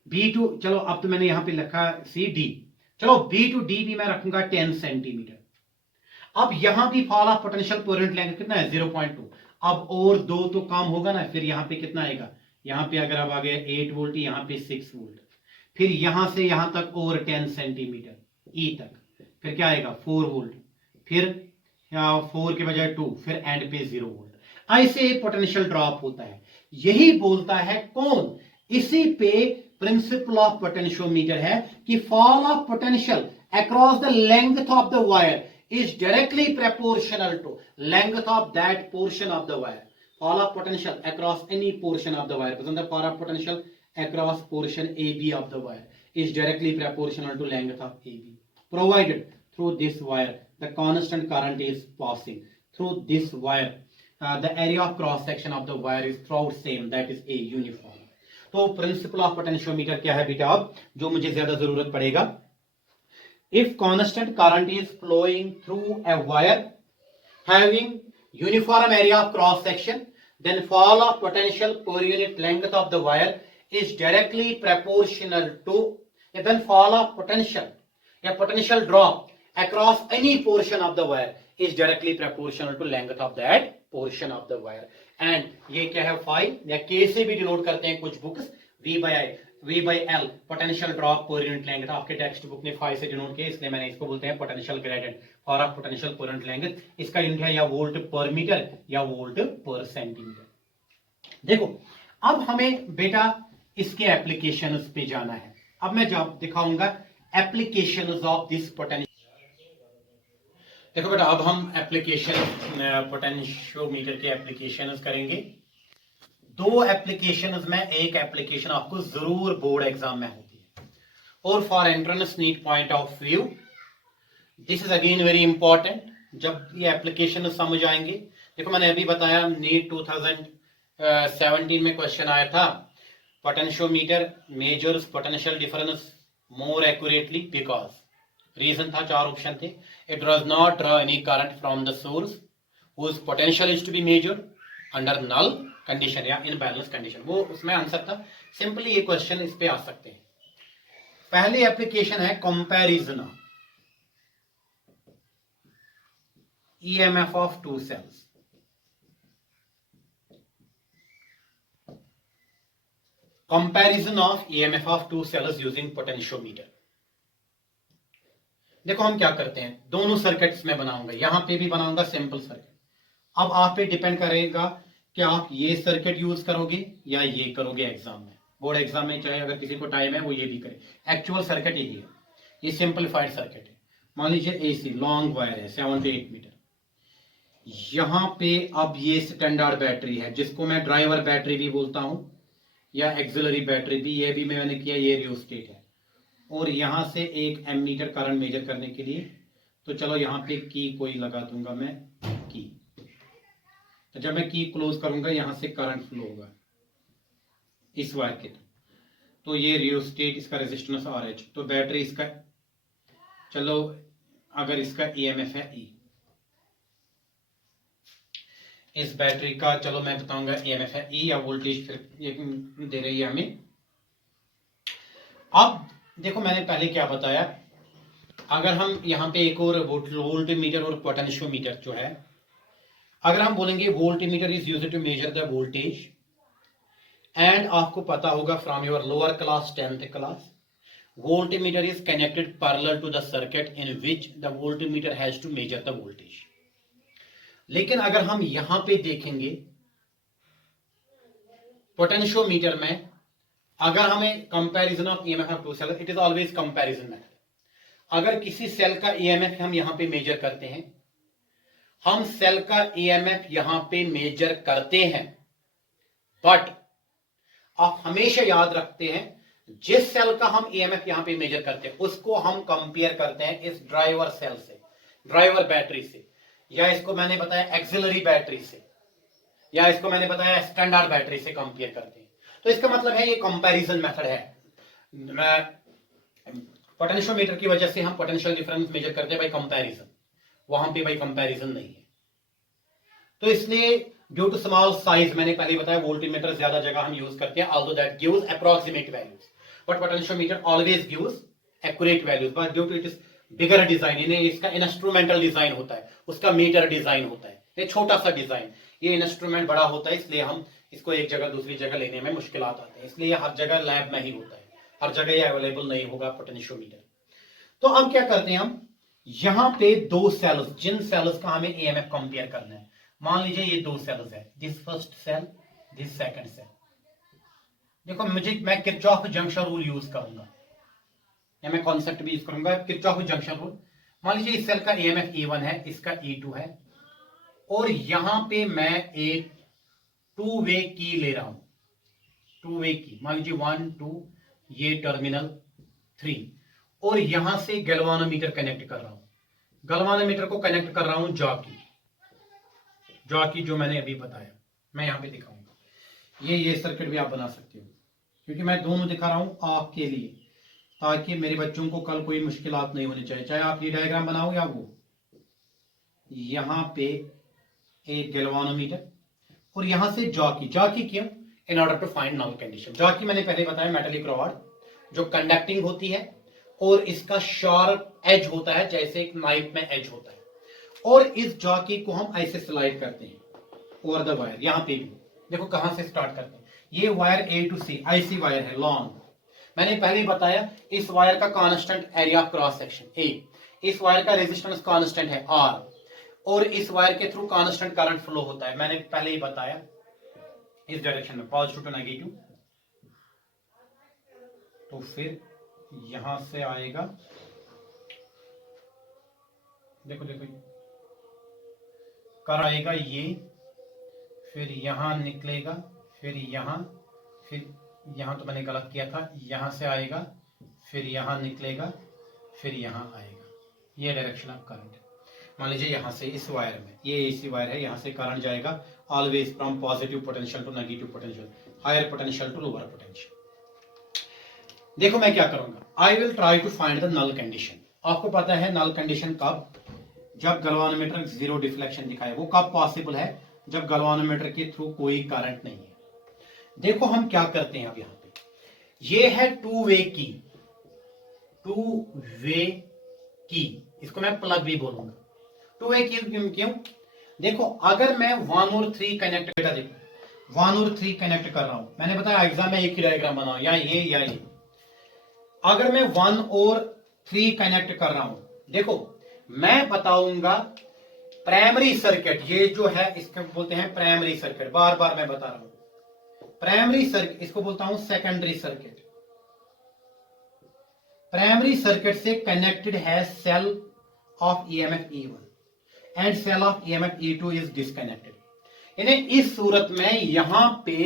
B to, चलो अब तो मैंने यहाँ पे लिखा C D, चलो B to D भी मैं रखूंगा 10 सेंटीमीटर। अब यहां भी fall of potential per unit length कितना है? 0.2। अब और 2 तो कम होगा ना, फिर यहां पे कितना आएगा? यहां पे अगर अब आ गया 8 वोल्ट, यहां पे 6 वोल्ट, फिर यहां से यहां तक और 10 सेंटीमीटर E तक, फिर क्या आएगा? 4 वोल्ट, फिर 4 के बजाय 2, फिर एंड पे 0 वोल्ट। ऐसे पोटेंशियल ड्रॉप होता है। यही बोलता है कौन? इसी पे प्रिंसिपल ऑफ पोटेंशियोमीटर है कि fall of potential across the length of the wire is directly proportional to length of that portion of the wire. Fall of potential across any portion of the wire, the fall of potential across portion AB of the wire is directly proportional to length of AB, provided through this wire the constant current is passing through this wire. The area of cross section of the wire is throughout same, that is A, uniform. तो principal of potentiometer क्या है बेटा? अब जो मुझे ज्यादा जरूरत पड़ेगा, if constant current is flowing through a wire having uniform area of cross section, then fall of potential per unit length of the wire is directly proportional to, then fall of potential, a potential drop across any portion of the wire is directly proportional to length of that portion of the wire. And ये क्या है? 5 या K से भी denote करते हैं कुछ books, V by L potential drop पर यूनिट लेंथ। आपके टेक्स्ट बुक ने 5 से डिनोट किया, इसलिए मैंने इसको बोलते हैं potential gradient for of potential per unit length. इसका यूनिट है या वोल्ट पर मीटर या वोल्ट पर सेंटीमीटर। देखो अब हमें बेटा इसके एप्लीकेशंस पे जाना है। अब मैं जब दिखाऊंगा एप्लीकेशंस ऑफ दिस पोटेंशियल। देखो बेटा अब हम एप्लीकेशन पोटेंशियोमीटर के एप्लीकेशंस करेंगे। 2 एप्लीकेशंस में एक एप्लीकेशन आपको जरूर बोर्ड एग्जाम में होती है, और for entrance NEET point of view this is again very important, जब ये एप्लीकेशन समझ आएंगे। देखो मैंने अभी बताया नीट 2017 में क्वेश्चन आया था, potentiometer measures potential difference more accurately because, reason था 4 ऑप्शन थे, it does not draw any current from the source whose potential is to be measured under null condition या इनबैलेंस कंडीशन, वो उसमें answer था। Simply ये question इस पे आ सकते हैं। पहली एप्लीकेशन है comparison EMF of two cells। Comparison of EMF of two cells using potentiometer. देखो हम क्या करते हैं, दोनों सर्किट्स में बनाऊंगा, यहां पे भी बनाऊंगा सिंपल सर्किट। अब आप पे डिपेंड करेगा कि आप ये सर्किट यूज करोगे या ये करोगे एग्जाम में, बोर्ड एग्जाम में, चाहे अगर किसी को टाइम है वो ये भी करे। एक्चुअल सर्किट यही है, ये सिंपलीफाइड सर्किट है। मान लीजिए एसी लॉन्ग वायर है 7 to 8 मीटर, यहां पे अब ये स्टैंडर्ड बैटरी है जिसको मैं ड्राइवर बैटरी भी बोलता हूं या एक्सिलरी बैटरी भी, ये भी मैंने किया, ये रियोस्टेट है। और यहां से एक एमीटर करंट मेजर करने के लिए, तो चलो यहां पे की कोई लगा दूंगा मैं, की, तो जब मैं की क्लोज करूंगा यहां से करंट फ्लो होगा इस वायर के थ्रू, तो ये रियोस्टेट, इसका रेजिस्टेंस RH, तो बैटरी इसका, चलो अगर इसका EMF है E, इस बैटरी का चलो मैं बताऊंगा EMF है E या वोल्टेज फिर दे रही है हमें। अब देखो मैंने पहले क्या बताया, अगर हम यहाँ पे एक और वोल्टमीटर और पोटेंशियोमीटर जो है, अगर हम बोलेंगे voltmeter is used to measure the voltage, and आपको पता होगा from your lower class 10th class, voltmeter is connected parallel to the circuit in which the voltmeter has to measure the voltage. लेकिन अगर हम यहां पे देखेंगे पोटेंशियोमीटर में, अगर हमें comparison of EMF of two cell, it is always comparison method. अगर किसी सेल का EMF हम यहां पे मेजर करते हैं, हम सेल का EMF यहां पे मेजर करते हैं, बट आप हमेशा याद रखते हैं जिस सेल का हम EMF यहां पे मेजर करते हैं उसको हम कंपेयर करते हैं इस ड्राइवर सेल से, ड्राइवर बैटरी से, या इसको मैंने बताया एक्सिलरी बैटरी से, या इसको मैंने बताया स्टैंडर्ड बैटरी से कंपेयर करते हैं। तो इसका मतलब है ये कंपैरिजन मेथड है। पोटेंशियोमीटर की वजह से हम पोटेंशियल डिफरेंस मेजर करते हैं बाय कंपैरिजन, वहां पे बाय कंपैरिजन नहीं है। तो इसलिए ड्यू टू स्मॉल साइज, मैंने पहले बताया वोल्टमीटर ज्यादा जगह हम यूज करते हैं, although that gives approximate values, but potentiometer always gives accurate values, but due to it is bigger design, इन्हें इसका इंस्ट्रूमेंटल डिजाइन होता है, उसका मीटर डिजाइन होता है, ये छोटा सा डिजाइन, ये इंस्ट्रूमेंट बड़ा होता है, इसलिए हम इसको एक जगह दूसरी जगह लेने में मुश्किल आते हैं, इसलिए हर जगह लैब में ही होता है, हर जगह ये अवेलेबल नहीं होगा पोटेंशियोमीटर। तो अब क्या करते हैं हम, यहां पे दो सेल्स, जिन सेल्स का हमें EMF कंपेयर करना है, मान लीजिए ये दो सेल्स है, this first cell, this second cell. देखो मैं किरचॉफ जंक्शन रूल यूज करूंगा, या मैं कॉन्सेप्ट भी यूज करूंगा किरचॉफ जंक्शन रूल। मान लीजिए इस सेल का EMF E1 है, इसका E2 है, और यहां पे मैं एक 2 वे की ले रहा हूं, 2 वे की, मान लीजिए 1 2, ये टर्मिनल 3, और यहां से गैल्वानोमीटर कनेक्ट कर रहा हूं, गैल्वानोमीटर को कनेक्ट कर रहा हूं जॉकी जो मैंने अभी बताया, मैं यहां पे दिखाऊंगा। ये सर्किट भी आप बना सकते हो, क्योंकि मैं दोनों दिखा रहा हूं आपके लिए, ताकि मेरे बच्चों को कल कोई मुश्किलात नहीं होनी चाहिए, चाहे आप ये डायग्राम बनाओ या वो। यहां पे एक गैल्वानोमीटर और यहां से जॉकी क्यों, in order to find null condition. Jockey मैंने पहले बताया मेटेलिक रॉड जो कंडक्टिंग होती है, और इसका शार्प एज होता है जैसे एक नाइफ में एज होता है, और इस जॉकी को हम ऐसे स्लाइड करते हैं ओवर द वायर। यहां पे भी देखो कहां से स्टार्ट करते हैं, ये wire A to C IC wire है लॉन्ग, मैंने पहले ही बताया इस वायर का constant area of cross section A, इस वायर का रेजिस्टेंस कांस्टेंट है R, और इस वायर के थ्रू कांस्टेंट करंट फ्लो होता है, मैंने पहले ही बताया इस डायरेक्शन में पॉजिटिव टू नेगेटिव। तो फिर यहां से आएगा, देखो कर आएगा ये, फिर यहां निकलेगा, फिर यहां तो मैंने गलत किया था, यहां से आएगा, फिर यहां निकलेगा, फिर यहां आएगा। ये डायरेक्शन ऑफ करंट। मान लीजिए यहाँ से इस वायर में, ये एसी वायर है, यहाँ से करंट जाएगा always from positive potential to negative potential, higher potential to lower potential. देखो मैं क्या करूंगा, I will try to find the null condition. आपको पता है नल कंडीशन कब, जब गैल्वानोमीटर जीरो डिफ्लेक्शन दिखाए। वो कब पॉसिबल है, जब गैल्वानोमीटर के थ्रू कोई करंट नहीं है। देखो हम क्या करते हैं अब यहाँ पे, ये है टू वे की, इसको मैं प्लग भी बोलूंगा। टू वे की क्यों? देखो अगर मैं 1 और 3 कनेक्ट, बेटा देखो 1 और 3 कनेक्ट कर रहा हूं, मैंने बताया एग्जाम में एक ही डायग्राम बनाओ, या ये। अगर मैं 1 और 3 कनेक्ट कर रहा हूं, देखो मैं बताऊंगा प्राइमरी सर्किट, ये जो है इसको बोलते हैं प्राइमरी सर्किट, बार बार मैं बता रहा हूं प्राइमरी सर्किट, इसको बोलता हूं सेकेंडरी सर्किट। प्राइमरी सर्किट से कनेक्टेड है cell of EMF E1 and cell of EMF E2 is disconnected. यानी इस सूरत में यहां पे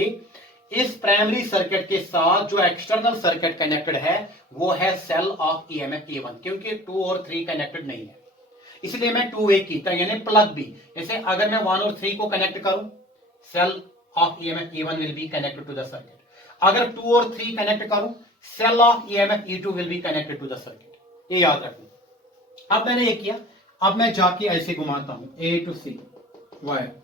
इस प्राइमरी सर्किट के साथ जो एक्सटर्नल सर्किट कनेक्टेड है वो है सेल ऑफ ईएमएफ E1, क्योंकि 2 और 3 कनेक्टेड नहीं है, इसलिए मैं 2 वे की, यानी प्लग भी। जैसे अगर मैं 1 और 3 को कनेक्ट करूं, cell of EMF E1 will be connected to the circuit. अगर 2 और 3 कनेक्ट करूं, cell of EMF E2 will be connected to the circuit. ये याद रखना। अब मैंने ये किया, अब मैं जाके ऐसे घुमाता हूं A to C वायर।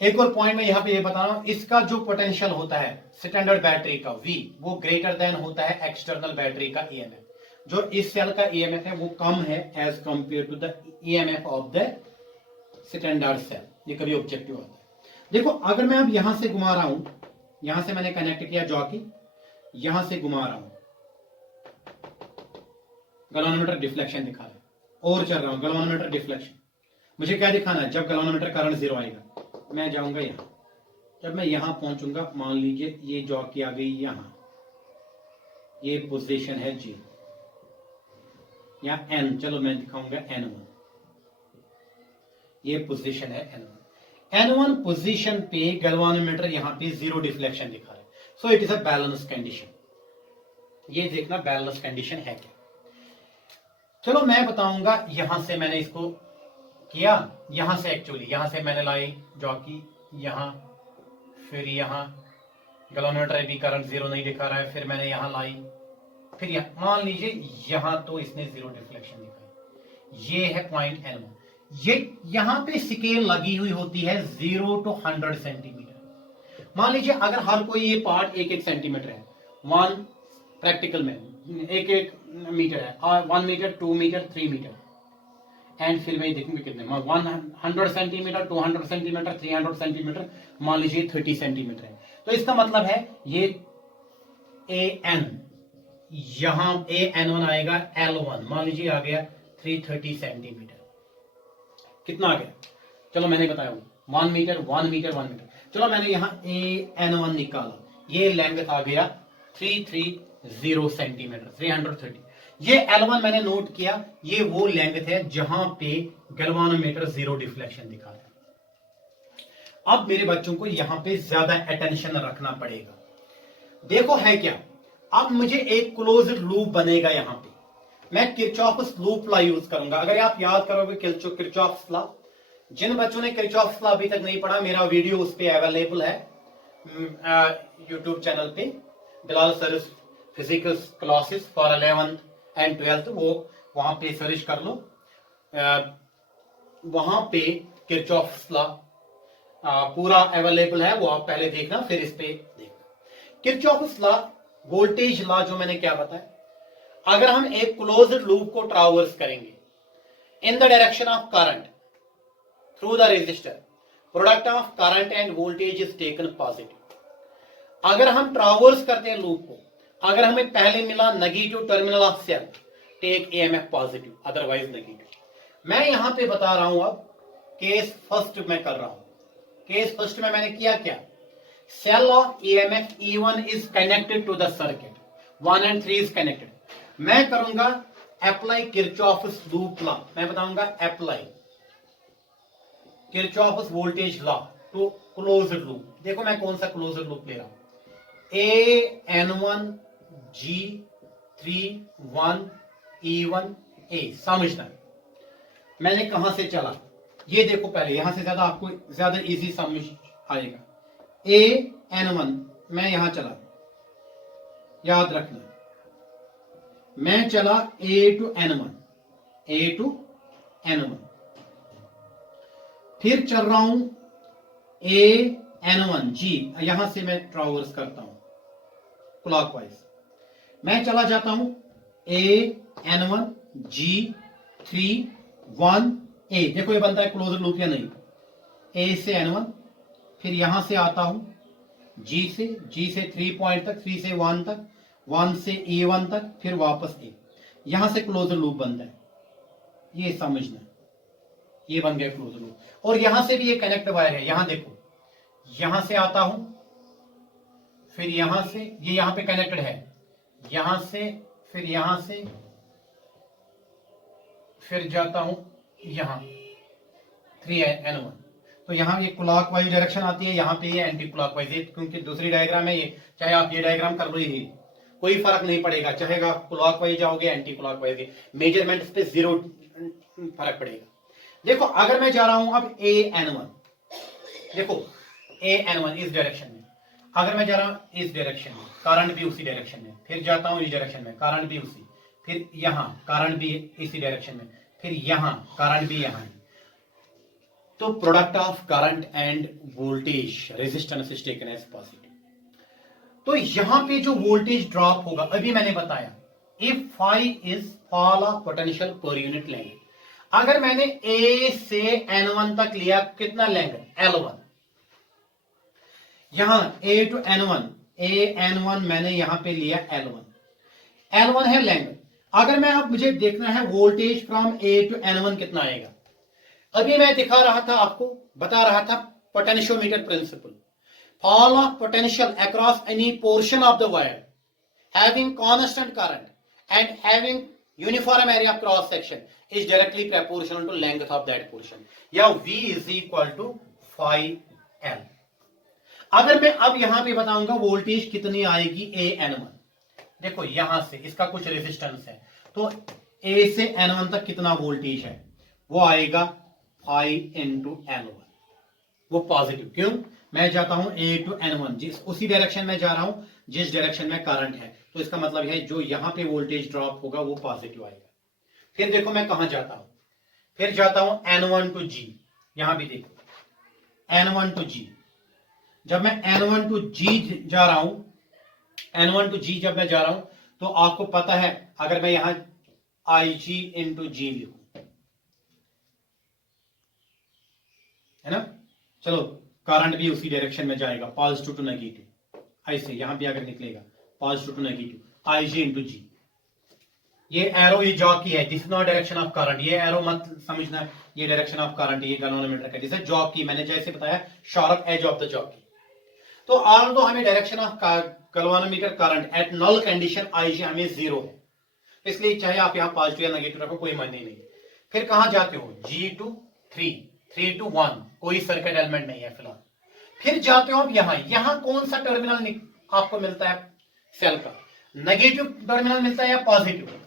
एक और पॉइंट में यहां पे ये बता रहा हूं, इसका जो पोटेंशियल होता है स्टैंडर्ड बैटरी का V, वो ग्रेटर देन होता है एक्सटर्नल बैटरी का ईएमएफ। जो इस सेल का ईएमएफ है वो कम है as compare to the EMF of the standard cell. ये कभी ऑब्जेक्टिव होता है। देखो अगर मैं अब यहां से घुमा रहा हूं, यहां से मैंने कनेक्ट किया जॉकी, यहां से घुमा रहा हूं, गैल्वानोमीटर डिफ्लेक्शन दिखा रहा है, और चल रहा हूं गैल्वानोमीटर डिफ्लेक्शन। मुझे क्या दिखाना है, जब गैल्वानोमीटर करंट जीरो आएगा मैं जाऊंगा यहां, जब मैं यहां पहुंचूंगा, मान लीजिए ये जॉकी आ गई यहां, ये पोजीशन है G या N, चलो मैं दिखाऊंगा N1, ये पोजीशन है N1। N1 पोजीशन पे गैल्वानोमीटर यहां पे जीरो डिफ्लेक्शन दिखा रहा है, so it is a balance condition. ये देखना बैलेंस कंडीशन है क्या। चलो मैं बताऊंगा, यहां से मैंने इसको किया, यहां से एक्चुअली यहां से मैंने लाई जॉकी यहां, फिर यहां गैल्वानोमीटर भी करंट जीरो नहीं दिखा रहा है, फिर मैंने यहां लाई, फिर यहां मान लीजिए यहां तो इसने जीरो डिफ्लेक्शन दिखाई। ये है पॉइंट N1। ये यहां पे स्केल लगी हुई होती है 0 to 100 सेंटीमीटर। मान लीजिए अगर हर कोई ये पार्ट 1-1 सेंटीमीटर है, 1 प्रैक्टिकल में 1-1 मीटर है, 1 मीटर 2 मीटर 3 मीटर, एंड फिर मैं देखूंगी कितने, 100 सेंटीमीटर 200 सेंटीमीटर 300 सेंटीमीटर, मान लीजिए 30 सेंटीमीटर है। तो इसका मतलब है ये AN, यहां AN1 आएगा, L1 मान लीजिए आ गया 330 सेंटीमीटर। कितना आ गया, चलो मैंने बताया 1 मीटर 1 मीटर 1 मीटर। चलो मैंने यहां AN1 निकाला, ये लेंथ आ गया 330 सेंटीमीटर, 330। ये L1 मैंने नोट किया, ये वो लेंथ है जहां पे गैल्वानोमीटर जीरो डिफ्लेक्शन दिखा रहा है। अब मेरे बच्चों को यहां पे ज्यादा अटेंशन रखना पड़ेगा। देखो है क्या, अब मुझे एक क्लोज्ड लूप बनेगा, यहां पे मैं किरचॉफ्स लूप लॉ यूज करूंगा। अगर आप याद करोगे किरचॉफ्स लॉ, जिन बच्चों ने किरचॉफ्स लॉ अभी तक नहीं पढ़ा, मेरा वीडियो उस पे अवेलेबल है यूट्यूब चैनल पे, Bilal sir physics classes for 11th and 12th, वो वहां पे सर्च कर लो, वहां पे किरचॉफ्स लॉ पूरा अवेलेबल है, वो आप पहले देखना फिर इस पे देखना। किरचॉफ्स लॉ, वोल्टेज लॉ जो मैंने क्या बताया, अगर हम एक क्लोज्ड लूप को ट्रावर्स करेंगे in the direction of current through the resistor, product of current and voltage is taken positive. अगर हम ट्रावर्स करते हैं लूप को, अगर हमें पहले मिला negative terminal of cell, take EMF positive, otherwise negative. मैं यहां पे बता रहा हूं, अब केस फर्स्ट में कर रहा हूं। केस फर्स्ट में मैंने किया क्या, cell of EMF E1 is connected to the circuit, 1 and 3 is connected. मैं करूंगा अप्लाई किरचॉफ्स लूप लॉ, मैं बताऊंगा apply Kirchhoff's voltage law to closed loop. देखो मैं कौन सा क्लोज्ड लूप ले रहा हूं, AN1 G3 1 E1A। समझना, मैंने कहां से चला, ये देखो पहले, यहां से ज्यादा आपको ज्यादा इजी समझ आएगा। AN1 मैं यहां चला, याद रखना, मैं चला A to N1, A to N1, फिर चल रहा हूं AN1G, यहां से मैं ट्रावर्स करता हूं क्लॉकवाइज, मैं चला जाता हूं AN1G3 1A। देखो ये बनता है क्लोजर लूप या नहीं, A से N1, फिर यहां से आता हूं G से 3 पॉइंट तक, 3 से 1 तक, 1 से A1 तक, फिर वापस A, यहां से क्लोजर लूप बनता है, ये समझना, ये बन गया क्लोजर लूप। और यहां से भी ये कनेक्ट वायर है, यहां देखो, यहां से आता हूं, फिर यहां से, ये यहां पे कनेक्टेड है, यहां से, फिर यहां से, फिर जाता हूं यहां 3N1। तो यहां ये क्लॉकवाइज डायरेक्शन आती है, यहां पे ये एंटी क्लॉकवाइज है, क्योंकि दूसरी डायग्राम है ये, चाहे आप ये डायग्राम कर लो, ही कोई फर्क नहीं पड़ेगा, चाहे आप क्लॉकवाइज जाओगे एंटी क्लॉकवाइज, मेजरमेंट पे जीरो फर्क पड़ेगा। देखो अगर मैं जा रहा हूं अब AN1, देखो AN1 इस डायरेक्शन में, अगर मैं जा रहा हूं इस डायरेक्शन में, करंट भी उसी डायरेक्शन में, फिर जाता हूं इस डायरेक्शन में, करंट भी उसी, फिर यहां करंट भी इसी डायरेक्शन में, फिर यहां करंट भी यहां है, तो product of current and voltage resistance is taken as positive. तो यहां पे जो वोल्टेज ड्रॉप होगा, अभी मैंने बताया, if phi is fall of potential per unit length, अगर मैंने A से N1 तक लिया कितना लेंथ, L1, यहां A to N1, AN1 मैंने यहां पे लिया L1 है लेंथ। अगर मैं अब मुझे देखना है voltage from A to N1 कितना आएगा, अभी मैं दिखा रहा था आपको, बता रहा था potentiometer principle, fall of potential across any portion of the wire having constant current and having uniform area of cross section is directly proportional to length of that portion, या V is equal to phi L। अगर मैं अब यहां पे बताऊंगा voltage कितनी आएगी AN1, देखो यहां से इसका कुछ रेजिस्टेंस है, तो A से N1 तक कितना वोल्टेज है, वो आएगा phi into L1, वो पॉजिटिव, क्यों, मैं जाता हूं A to N1, जिस उसी डायरेक्शन में जा रहा हूं जिस डायरेक्शन में करंट है, तो इसका मतलब है जो यहां पे वोल्टेज ड्रॉप होगा वो पॉजिटिव आएगा। फिर देखो मैं कहां जाता हूं, फिर जाता हूं N1 to G, यहां भी देखो N1 to G, जब मैं N1 to G जा रहा हूं, N1 to G जब मैं जा रहा हूं, तो आपको पता है अगर मैं यहां IG into G लिखूं, है ना, चलो करंट भी उसी डायरेक्शन में जाएगा, पॉजिटिव टू नेगेटिव, ऐसे यहां भी अगर निकलेगा positive to negative, IG into G, ये एरो ये जॉकी है, this is not direction of current, ये एरो मत समझना, ये डायरेक्शन ऑफ करंट, ये गैल्वेनोमीटर का, दिस इज जॉकी, मैंने जैसे बताया sharp edge of the jockey. तो ऑल्दो हमें direction of galvanometer current at null condition IG हमें जीरो है, इसलिए चाहे आप यहां पॉजिटिव या नेगेटिव रखो कोई मायने नहीं। फिर कहां जाते हो, G to 3 to 1, कोई सर्किट एलिमेंट नहीं है फिलहाल। फिर जाते हो आप यहां कौन सा टर्मिनल आपको मिलता है सेल का, नेगेटिव टर्मिनल मिलता है या पॉजिटिव,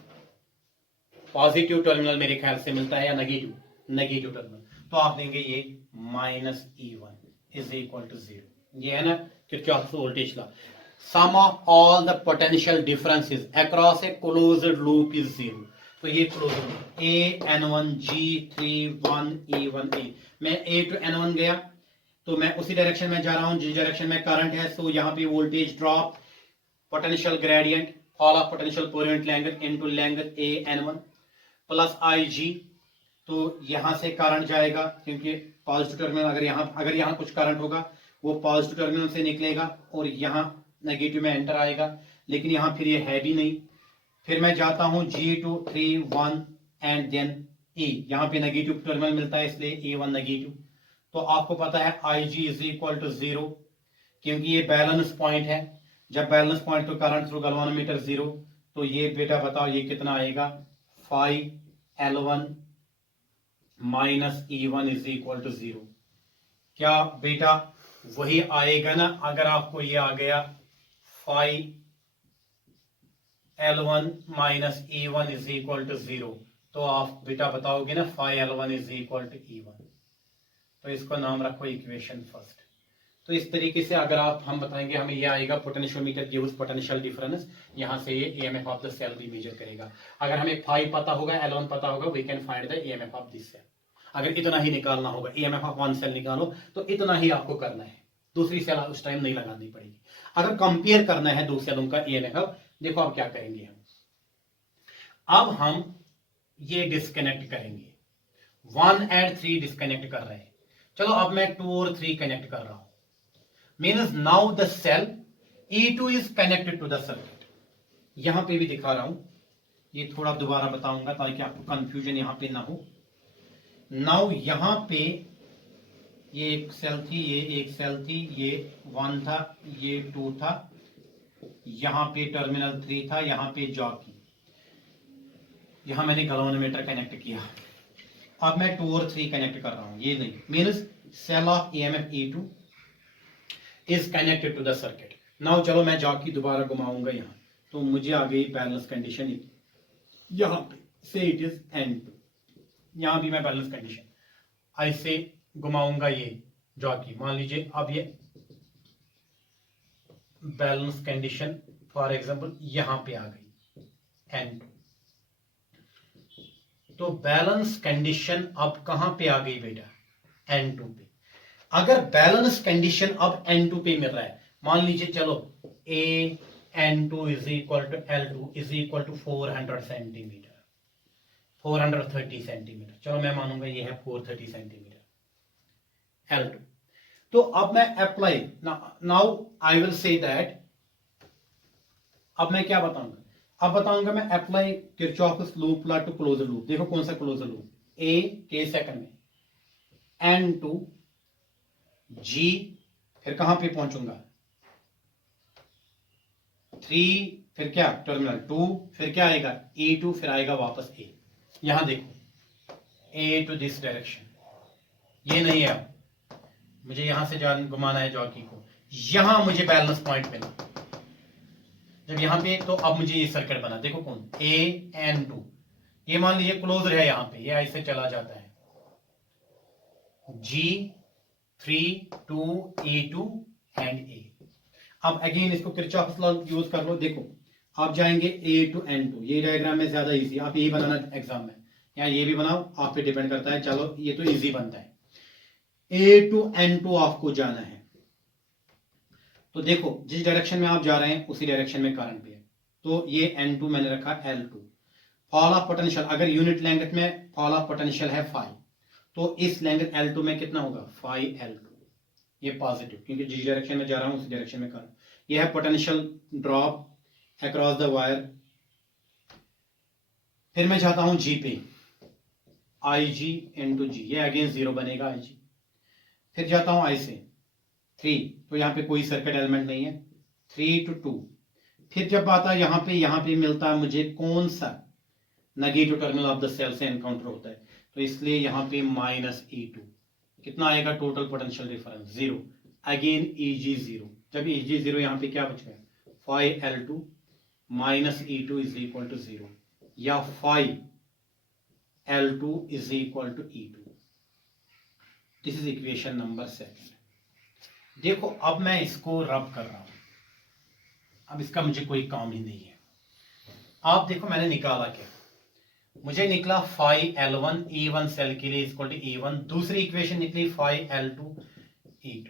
पॉजिटिव टर्मिनल मेरे ख्याल से मिलता है, या नेगेटिव टर्मिनल, तो आप देंगे ये -E1 इज इक्वल टू 0, ये है ना Kirchhoff voltage law, sum of all the potential differences across a closed loop is 0, तो ये closed loop AN1 G3 1E1A, मैं A to N1 गया तो मैं उसी डायरेक्शन में जा रहा हूं जिस डायरेक्शन में करंट है, सो यहां पे voltage drop, potential gradient, fall of potential per unit length into length AN1 plus IG, तो यहां से करंट जाएगा क्योंकि पॉजिटिव टर्मिनल, अगर यहां कुछ करंट होगा वो पॉजिटिव टर्मिनल से निकलेगा और यहां नेगेटिव में एंटर आएगा, लेकिन यहां फिर ये है भी नहीं। फिर मैं जाता हूं G2 3 1 एंड देन E, यहां पे नेगेटिव टर्मिनल मिलता है इसलिए A1 नेगेटिव, तो आपको पता है IG इज इक्वल टू 0, क्योंकि ये बैलेंस पॉइंट है, जब बैलेंस पॉइंट तो करंट थ्रू गैल्वेनोमीटर 0, तो ये बेटा बताओ ये कितना आएगा, 5 L1 minus E1 is equal to 0, क्या बेटा वही आएगा ना, अगर आपको ये आ गया 5 L1 minus E1 is equal to 0, तो आप बेटा बताओगे ना phi L1 is equal to E1, तो इसको नाम रखो इक्वेशन फर्स्ट। तो इस तरीके से अगर आप हम बताएंगे हमें ये आएगा पोटेंशियोमीटर गिव्स पोटेंशियल डिफरेंस, यहाँ से ये ईएमएफ ऑफ द सेल भी मेजर करेगा। अगर हमें फाई पता होगा, L1 पता होगा, we can find the EMF of this cell. अगर इतना ही निकालना होगा, ईएमएफ ऑफ वन सेल निकालो, तो इतना ही आपको करना है, दूसरी सेल उस टाइम नहीं लगानी पड़ेगी। अगर कंपेयर करना है दो सेलों का ईएमएफ, देखो अब क्या करेंगे अब हम ये डिस्कनेक्ट करेंगे, 1 और 3 डिस्कनेक्ट कर रहे हैं। चलो अब मैं 2 और 3 कनेक्ट कर रहा हूं, means now the cell E2 is connected to the circuit. यहां पे भी दिखा रहा हूं, ये थोड़ा दोबारा बताऊंगा ताकि आपको कंफ्यूजन यहां पे ना हो। नाउ यहां पे ये एक सेल थी, ये एक सेल थी, ये 1 था, ये 2 था, यहां पे टर्मिनल 3 था, यहां पे जॉकी, यहां मैंने गैल्वेनोमीटर कनेक्ट किया। अब मैं 2 और 3 कनेक्ट कर रहा हूं, ये नहीं, means cell of EMF E2 is connected to the circuit. Now चलो मैं जॉकी दोबारा घुमाऊंगा यहां, तो मुझे आ गई बैलेंस कंडीशन यहां पे, से इट इज N2, यहां भी मैं बैलेंस कंडीशन ऐसे घुमाऊंगा ये जॉकी, मान लीजिए अब ये बैलेंस कंडीशन फॉर एग्जांपल यहां पे आ गई N2, तो बैलेंस कंडीशन अब कहां पे आ गई बेटा, N2 पे। अगर बैलेंस कंडीशन अब N2 पे मिल रहा है, मान लीजिए चलो A N2 is equal to L2 is equal to 400 centimetre, 430 centimetre, चलो मैं मानूंगा ये है 430 सेंटीमीटर L2। तो अब मैं apply, now I will say that, अब मैं क्या बताऊंगा, अब बताऊंगा मैं apply Kirchhoff's loop law to closer loop. देखो कौन सा क्लोजर लूप, A के सेकंड में N2 G, फिर कहां पे पहुंचूंगा 3, फिर क्या टर्मिनल 2, फिर क्या आएगा E2, फिर आएगा वापस A। यहां देखो A टू दिस डायरेक्शन, ये नहीं है, अब मुझे यहां से घुमाना है जॉकी को, यहां मुझे बैलेंस पॉइंट मिला जब यहां पे, तो अब मुझे ये सर्किट बना, देखो कौन A N2, ये मान लीजिए क्लोजर है यहां पे, ये ऐसे चला जाता है G 3 2 E2 एंड A। अब अगेन इसको किरचॉफ्स लॉ यूज कर लो, देखो आप जाएंगे A टू N2, ये डायग्राम में ज्यादा इजी, आप यही बनाना एग्जाम में, या ये भी बनाओ, आप पे डिपेंड करता है, चलो ये तो इजी बनता है। A टू N2 आपको जाना है, तो देखो जिस डायरेक्शन में आप जा रहे हैं उसी डायरेक्शन में करंट भी है, तो ये N2 मैंने रखा L2। फॉल ऑफ पोटेंशियल, अगर यूनिट लेंथ में फॉल ऑफ पोटेंशियल है फाई, तो इस लेंथ L2 में कितना होगा फाई L2, ये पॉजिटिव, क्योंकि जिस डायरेक्शन में जा रहा हूं उसी डायरेक्शन में करंट। ये है potential drop across the wire. फिर मैं जाता हूं G पे, IG इंटू G, ये अगेन 0 बनेगा IG। फिर जाता हूं I से 3, तो यहां पे कोई सर्किट एलिमेंट नहीं है, 3 टू 2। फिर जब आता है यहां पे मिलता है मुझे कौन सा negative terminal of the cell से एनकाउंटर होता है, तो इसलिए यहां पे माइनस E2, कितना आएगा total potential difference 0, again EG 0। जब EG 0, यहां पे क्या बच गया phi L2 minus E2 is equal to 0, या phi L2 is equal to E2। This is equation number 2। देखो अब मैं इसको रब कर रहा हूं, अब इसका मुझे कोई काम ही नहीं है। आप देखो मैंने निकाला क्या, मुझे निकला फाई L1 E1 सेल के लिए इक्वल टू E1, दूसरी इक्वेशन निकली phi L2 E2।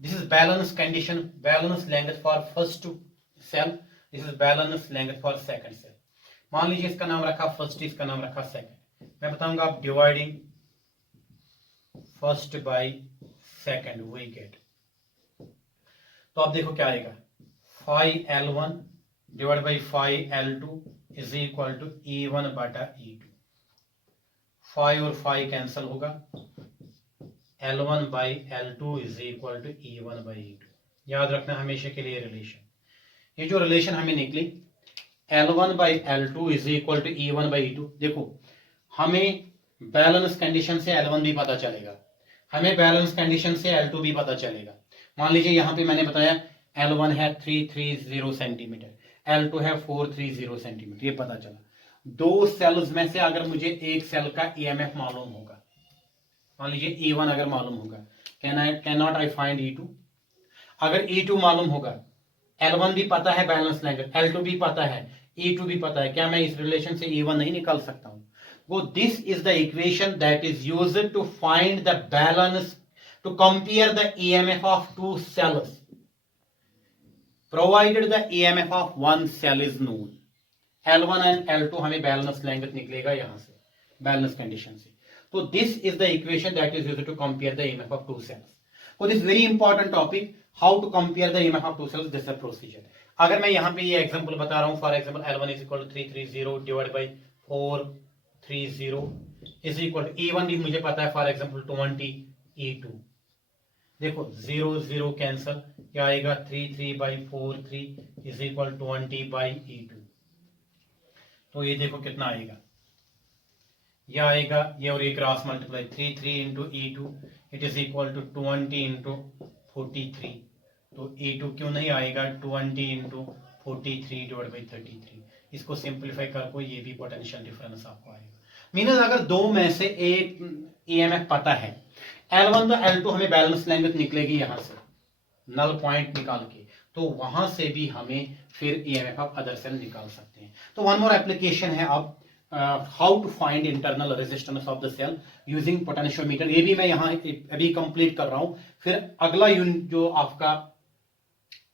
This is balance condition, balance length for first cell, this is balance length for second cell. मान लीजिए इसका नाम रखा फर्स्ट, इसका नाम रखा सेकंड। मैं बताऊंगा आप dividing first by second we get, तो आप देखो क्या आएगा phi L1 divide by phi L2 is equal to E1 बटा E2। फाई और फाई कैंसल होगा, L1 by L2 is equal to E1 by E2। याद रखना हमेशा के लिए रिलेशन, ये जो रिलेशन हमें निकली L1 by L2 is equal to E1 by E2। देखो हमें बैलेंस कंडीशन से L1 भी पता चलेगा, हमें बैलेंस कंडीशन से L2 भी पता चलेगा। मान लीजिए यहां पे मैंने बताया L1 है 330 सेंटीमीटर, L2 है 430 सेंटीमीटर, ये पता चला। दो सेल्स में से अगर मुझे एक सेल का EMF मालूम होगा, मान लीजिए E1 अगर मालूम होगा, can not I find E2? अगर E2 मालूम होगा, L1 भी पता है बैलेंस लेंगे, L2 भी पता है, E2 भी पता है, क्या मैं इस रिलेशन से E1 नहीं निकाल सकता हूं? वो this is the equation that is used to find the balance, to compare the EMF of two cells provided the EMF of one cell is known. L1 and L2 हमें balance लेंगे निकलेगा यहां से, बैलेंस कंडीशन से। तो this is the equation that is used to compare the EMF of two cells. So this very important topic, how to compare the EMF of two cells, this is a procedure. अगर मैं यहाँ पे ये example बता रहा हूँ, for example L1 is equal to 330 divide by 430 is equal to E1 भी मुझे पता है, फॉर एग्जांपल 20 E2। देखो 0 0 कैंसल, क्या आएगा 33/43 इज इक्वल 20/E2। तो ये देखो कितना आएगा, ये आएगा, ये और ये cross multiply 33 into E2 it is equal to 20 into 43। तो E2 क्यों नहीं आएगा 20 इंटू 43 डिवाइड बाई 33। इसको सिंप्लीफाई करको ये भी पोटेंशियल डिफरेंस आपको आएगा। मीनस अगर दो में से एक EMF पता है, L1 तो L2 हमें बैलेंस लेंगे तो निकलेगी यहां से नल पॉइंट निकाल के, तो वहां से भी हमें फिर EMF ऑफ अदर सेल निकाल सकते हैं। तो वन मोर एप्लीकेशन है अब how to find internal resistance of the cell using potentiometer. ये भी मैं यहाँ अभी कंप्लीट कर रहा हूं, फिर अगला यूनिट जो आपका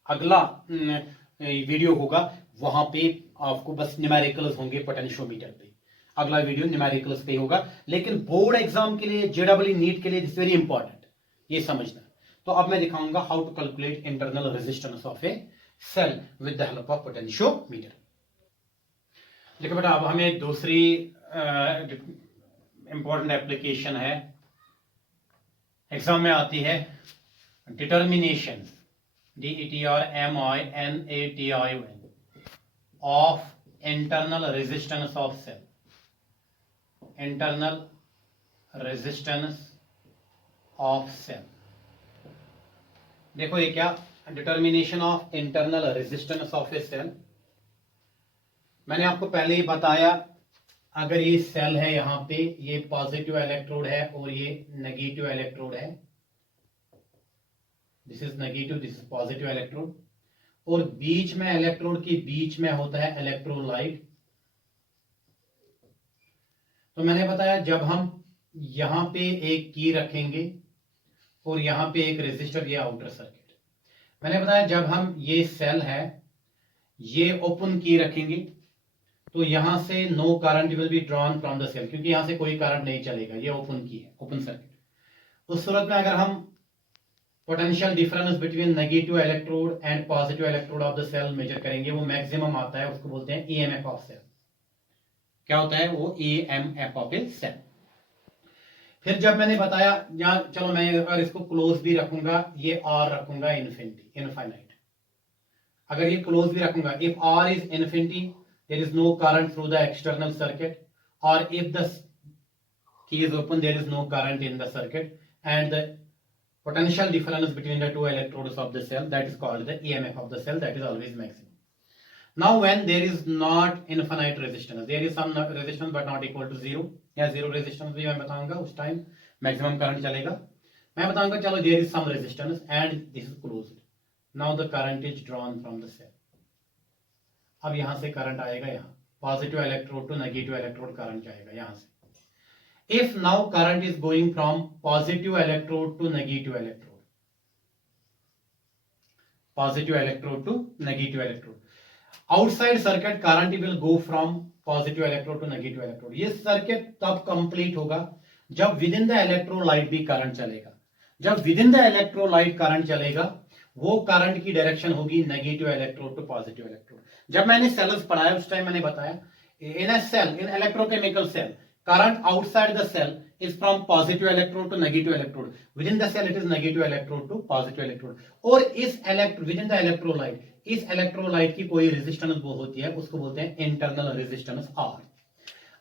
अगला वीडियो होगा वहां पे आपको बस न्यूमेरिकल्स होंगे पोटेंशियोमीटर पे, अगला वीडियो न्यूमेरिकल्स पे होगा। लेकिन बोर्ड एग्जाम के लिए, JEE नीट के लिए दिस वेरी इंपॉर्टेंट, ये समझना। तो अब मैं दिखाऊंगा how to calculate internal resistance of a cell with the help of potentiometer. देखो बेटा, अब हमें दूसरी इंपॉर्टेंट एप्लीकेशन है, एग्जाम में आती है, determination DETRMINATION of internal resistance of cell, internal resistance of cell. देखो ये क्या, determination of internal resistance of a cell. मैंने आपको पहले ही बताया, अगर ये सेल है यहां पे, ये पॉजिटिव इलेक्ट्रोड है और ये नेगेटिव इलेक्ट्रोड है, this is negative, this is positive electrode, और बीच में इलेक्ट्रोड के बीच में होता है इलेक्ट्रोलाइट। तो मैंने बताया जब हम यहां पे एक की रखेंगे और यहां पे एक रेजिस्टर, ये आउटर सर्किट, मैंने बताया जब हम ये सेल है ये ओपन की रखेंगे तो यहां से no current will be drawn from the cell, क्योंकि यहां से कोई करंट नहीं चलेगा, ये ओपन की है, ओपन सर्किट। उस सूरत में अगर हम potential difference between negative electrode and positive electrode of the cell measure करेंगे, वो मैक्सिमम आता है, उसको बोलते हैं EMF ऑफ सेल। क्या होता है वो, EMF ऑफ ए सेल। फिर जब मैंने बताया, या चलो मैं अगर इसको क्लोज भी रखूंगा, ये R रखूंगा इनफाइनाइट, अगर ये क्लोज भी रखूंगा, if R is infinity there is no current through the external circuit, or if the key is open there is no current in the circuit, and the potential difference between the two electrodes of the cell, that is called the EMF of the cell, that is always maximum. Now when there is not infinite resistance, there is some resistance but not equal to 0, या 0 resistance भी मैं बताऊंगा, उस time maximum current चलेगा। मैं बताऊंगा चलो there is some resistance and this is closed, now the current is drawn from the cell। अब यहां से करंट आएगा, यहां positive electrode to negative electrode current जाएगा यहां से। If now current is going from positive electrode to negative electrode, positive electrode to negative electrode, outside circuit current will go from positive electrode to negative electrode. ये circuit तब complete होगा जब within the electrolyte भी current चलेगा। जब within the electrolyte current चलेगा, वो current की डायरेक्शन होगी negative electrode to positive electrode. जब मैंने सेल्स पढ़ाया उस टाइम मैंने बताया, in a cell, in electrochemical cell, current outside the cell is from positive electrode to negative electrode, within the cell it is negative electrode to positive electrode। और इस within the electrolyte, इस electrolyte की कोई resistance वो होती है, उसको बोलते हैं इंटरनल रेजिस्टेंस R।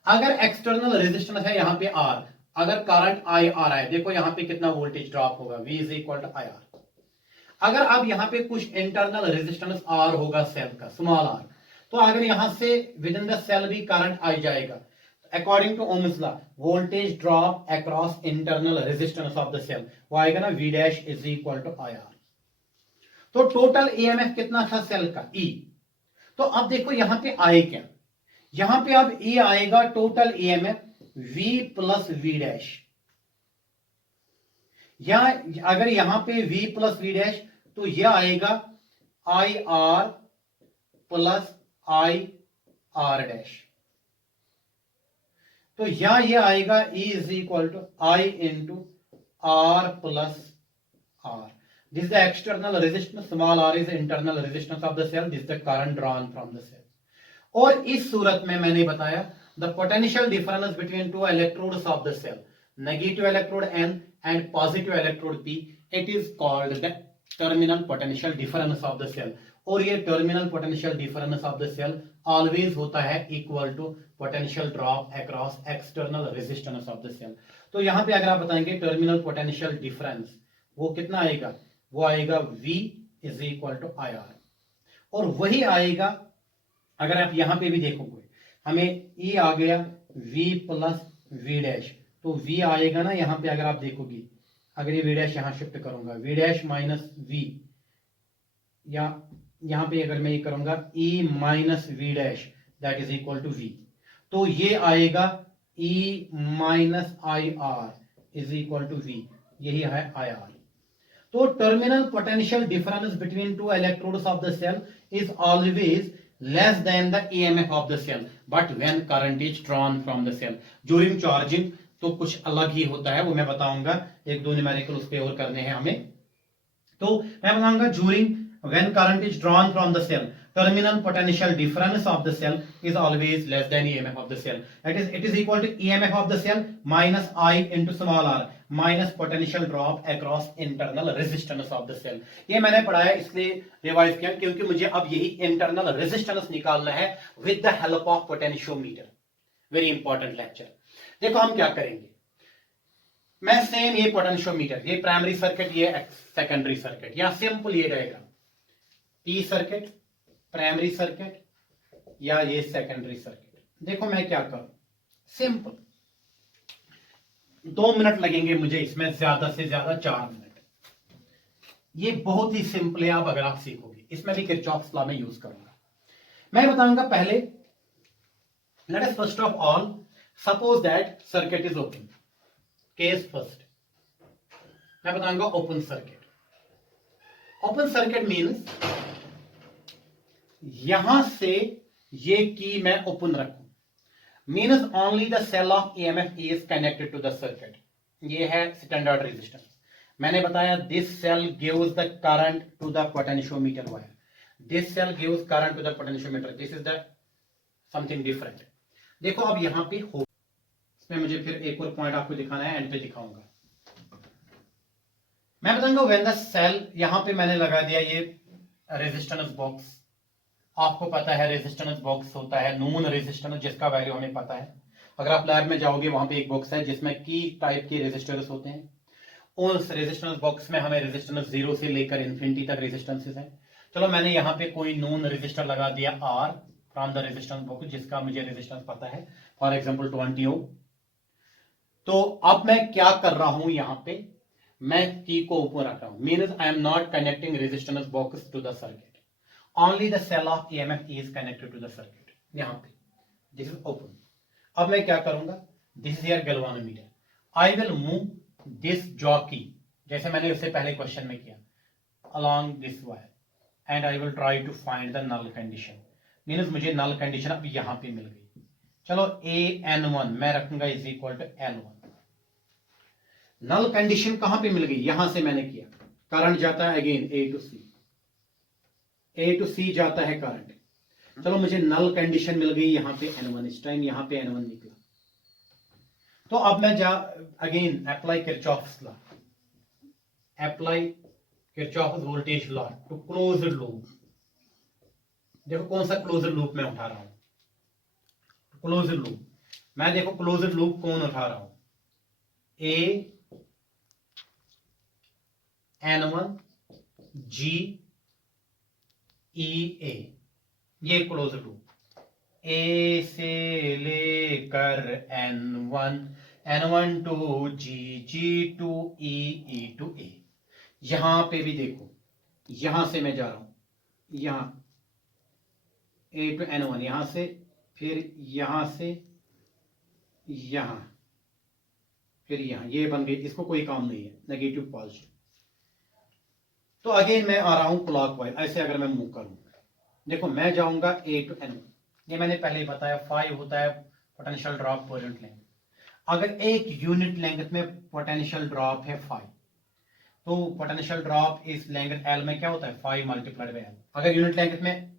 अगर एक्सटर्नल रेजिस्टेंस है यहाँ पे R, अगर करंट I आ रहा है, देखो यहाँ पे कितना वोल्टेज ड्रॉप होगा, V is equal to IR। अगर अब यहाँ पे कुछ इंटरनल रेजिस्टेंस R होगा सेल का, स्मॉल r, तो अगर यहां से विद इन द सेल भी करंट आ जाएगा, according to Ohm's law voltage drop across internal resistance of the cell वो आएगा ना V dash is equal to IR। तो टोटल EMF कितना था सेल का E। तो अब देखो यहां पे आए क्या, यहां पे अब E आएगा total EMF V plus V dash, या अगर यहां पे V प्लस V डैश तो यह आएगा IR प्लस IR डैश। तो या ये आएगा E is equal to I into R plus R। This the external resistance, small r is internal resistance of the cell, this the current drawn from the cell. और इस सूरत में मैंने बताया the potential difference between two electrodes of the cell, negative electrode N and positive electrode P, it is called the terminal potential difference of the cell. और ये terminal potential difference of the cell always होता है equal to potential drop across external resistance of the cell. तो यहां पे अगर आप बताएंगे टर्मिनल पोटेंशियल डिफरेंस वो कितना आएगा, वो आएगा V is equal to IR। और वही आएगा अगर आप यहां पे भी देखोगे, हमें E आ गया V प्लस V डैश, तो V आएगा ना यहां पे, अगर आप देखोगे अगर ये V डैश यहां शिफ्ट करूंगा V डैश माइनस V, या यहां पे अगर मैं ये करूंगा E minus V dash that is equal to V, तो ये आएगा E minus IR is equal to V, यही है IR। तो terminal potential difference between two electrodes of the cell is always less than the EMF of the cell, but when current is drawn from the cell during charging तो कुछ अलग ही होता है, वो मैं बताऊंगा, एक दो न्यूमेरिकल उस पे और करने हैं हमें। तो मैं बताऊंगा during when current is drawn from the cell, terminal potential difference of the cell is always less than EMF of the cell. That is, it is equal to EMF of the cell minus I into small r minus potential drop across internal resistance of the cell. ये मैंने पढ़ा है इसलिए revise किया क्योंकि मुझे अब यही internal resistance निकालना है with the help of potentiometer. Very important lecture. देखो हम क्या करेंगे, मैं सेम ये पोटेंशियोमीटर, ये प्राइमरी सर्किट, ये सेकेंडरी सर्किट, या सिंपल ये diagram P circuit, primary circuit या ये सेकेंडरी सर्किट। देखो मैं क्या करूं, सिंपल 2 मिनट लगेंगे मुझे इसमें, ज्यादा से ज्यादा 4 मिनट। ये बहुत ही सिंपल है, आप अगर आप सीखोगे, इसमें भी किरचॉफ्स लॉ में यूज करूंगा। मैं बताऊंगा पहले, let us first of all suppose that circuit is open, case first मैं बताऊंगा open circuit. Open circuit means यहां से ये की मैं ओपन रखूं, means only the cell of EMF is connected to the circuit. ये है स्टैंडर्ड रेजिस्टेंस। मैंने बताया this cell gives the current to the potentiometer wire, this cell gives current to the potentiometer, this is the something different. देखो अब यहां पे हो, इसमें मुझे फिर एक और पॉइंट आपको दिखाना है, एंड पे दिखाऊंगा। मैं बताऊंगा व्हेन द सेल, यहां पे मैंने लगा दिया ये रेजिस्टेंस बॉक्स, आपको पता है रेजिस्टेंस बॉक्स होता है नोन रेजिस्टेंस जिसका वैल्यू हमें पता है। अगर आप लैब में जाओगे वहां पे एक बॉक्स है जिसमें की टाइप के रेजिस्टर्स होते हैं, उस रेजिस्टेंस बॉक्स में हमें रेजिस्टेंस 0 से लेकर इंफिनिटी तक रेजिस्टेंसेस हैं। चलो मैंने यहाँ पे कोई नोन रेजिस्टर लगा दिया R from the resistance box जिसका मुझे रेजिस्टेंस पता है, फॉर एग्जांपल 20 ओम। तो अब मैं क्या कर रहा हूं, यहाँ पे मैं की को ऊपर रख रहा हूं, means I am not connecting resistance box to the circuit, only the cell of EMF is connected to the circuit। यहां पे this is open। अब मैं क्या करूंगा, this is your galvanometer, I will move this jockey जैसे मैंने उससे पहले क्वेश्चन में किया along this wire and I will try to find the null condition, means मुझे null condition अब यहां पे मिल गई। चलो AN1 मैं रखूंगा is equal to N1। Null condition कहां पे मिल गई, यहां से मैंने किया, करंट जाता है अगेन A टू C जाता है करंट। चलो मुझे नल कंडीशन मिल गई यहां पे N1, इस टाइम यहां पे N1 निकला। तो अब मैं again apply Kirchhoff's law, apply Kirchhoff's voltage law to close loop. देखो कौन सा क्लोजर लूप मैं उठा रहा हूं, क्लोजर लूप। मैं देखो क्लोजर लूप कौन उठा रहा हूं, A N1 G E A, ये क्लोज टू ए से लेकर N1 to G to E to A। यहां पे भी देखो, यहां से मैं जा रहा हूं, यहां A टू N1, यहां से, फिर यहां से यहां, फिर यहां, ये बन गई, इसको कोई काम नहीं है, नेगेटिव पॉजिटिव। तो अगेन मैं आ रहा हूं क्लॉकवाइज, ऐसे अगर मैं मूव करूं, देखो मैं जाऊंगा A टू N1, ये मैंने पहले ही बताया 5 होता है पोटेंशियल ड्रॉप पर यूनिट लेंथ। अगर एक यूनिट लेंथ में पोटेंशियल ड्रॉप है 5, तो पोटेंशियल ड्रॉप इस लेंथ L में क्या होता है 5 मल्टीप्लाइड बाय L। अगर यूनिट लेंथ में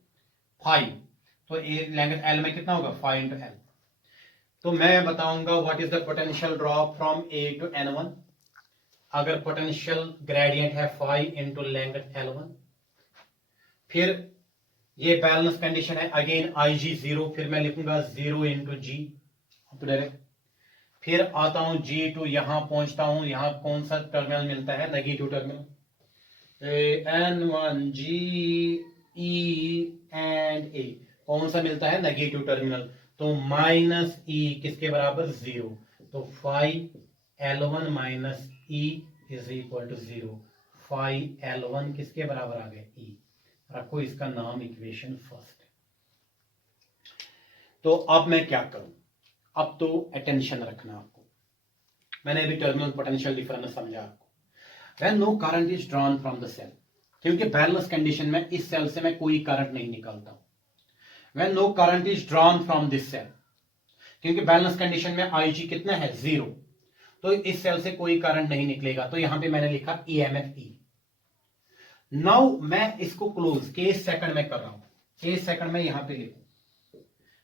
5 तो लेंथ L में कितना होगा 5 इंटू L। तो मैं बताऊंगा what is the potential drop from A to N1। अगर पोटेंशियल ग्रेडियंट है 5 इंटू लेंथ L1, फिर ये बैलेंस कंडीशन है, अगेन IG 0, फिर मैं लिखूंगा 0 इंटू जी डायरेक्ट, फिर आता हूं G2, यहां पहुंचता हूं, यहां कौन सा टर्मिनल मिलता है negative terminal, N1 G E and A कौन सा मिलता है नेगेटिव टर्मिनल, तो माइनस E किसके बराबर 0, तो 5L1 minus E is equal to 0। 5L1 किसके बराबर आ गया E, रखो इसका नाम इक्वेशन फर्स्ट। तो अब मैं क्या करूं, अब तो अटेंशन रखना आपको, मैंने अभी टर्मिनल पोटेंशियल डिफरेंस समझा आपको। When no current is drawn from the cell, क्योंकि बैलेंस कंडीशन में इस सेल से मैं कोई करंट नहीं निकालता हूं। When no current is drawn from this cell, क्योंकि बैलेंस कंडीशन में IG कितना है 0, तो इस सेल से कोई करंट नहीं निकलेगा, तो यहां पे मैंने लिखा EMF E। नाउ मैं इसको क्लोज केस सेकंड में कर रहा हूं, केस सेकंड में यहां पे लिखू,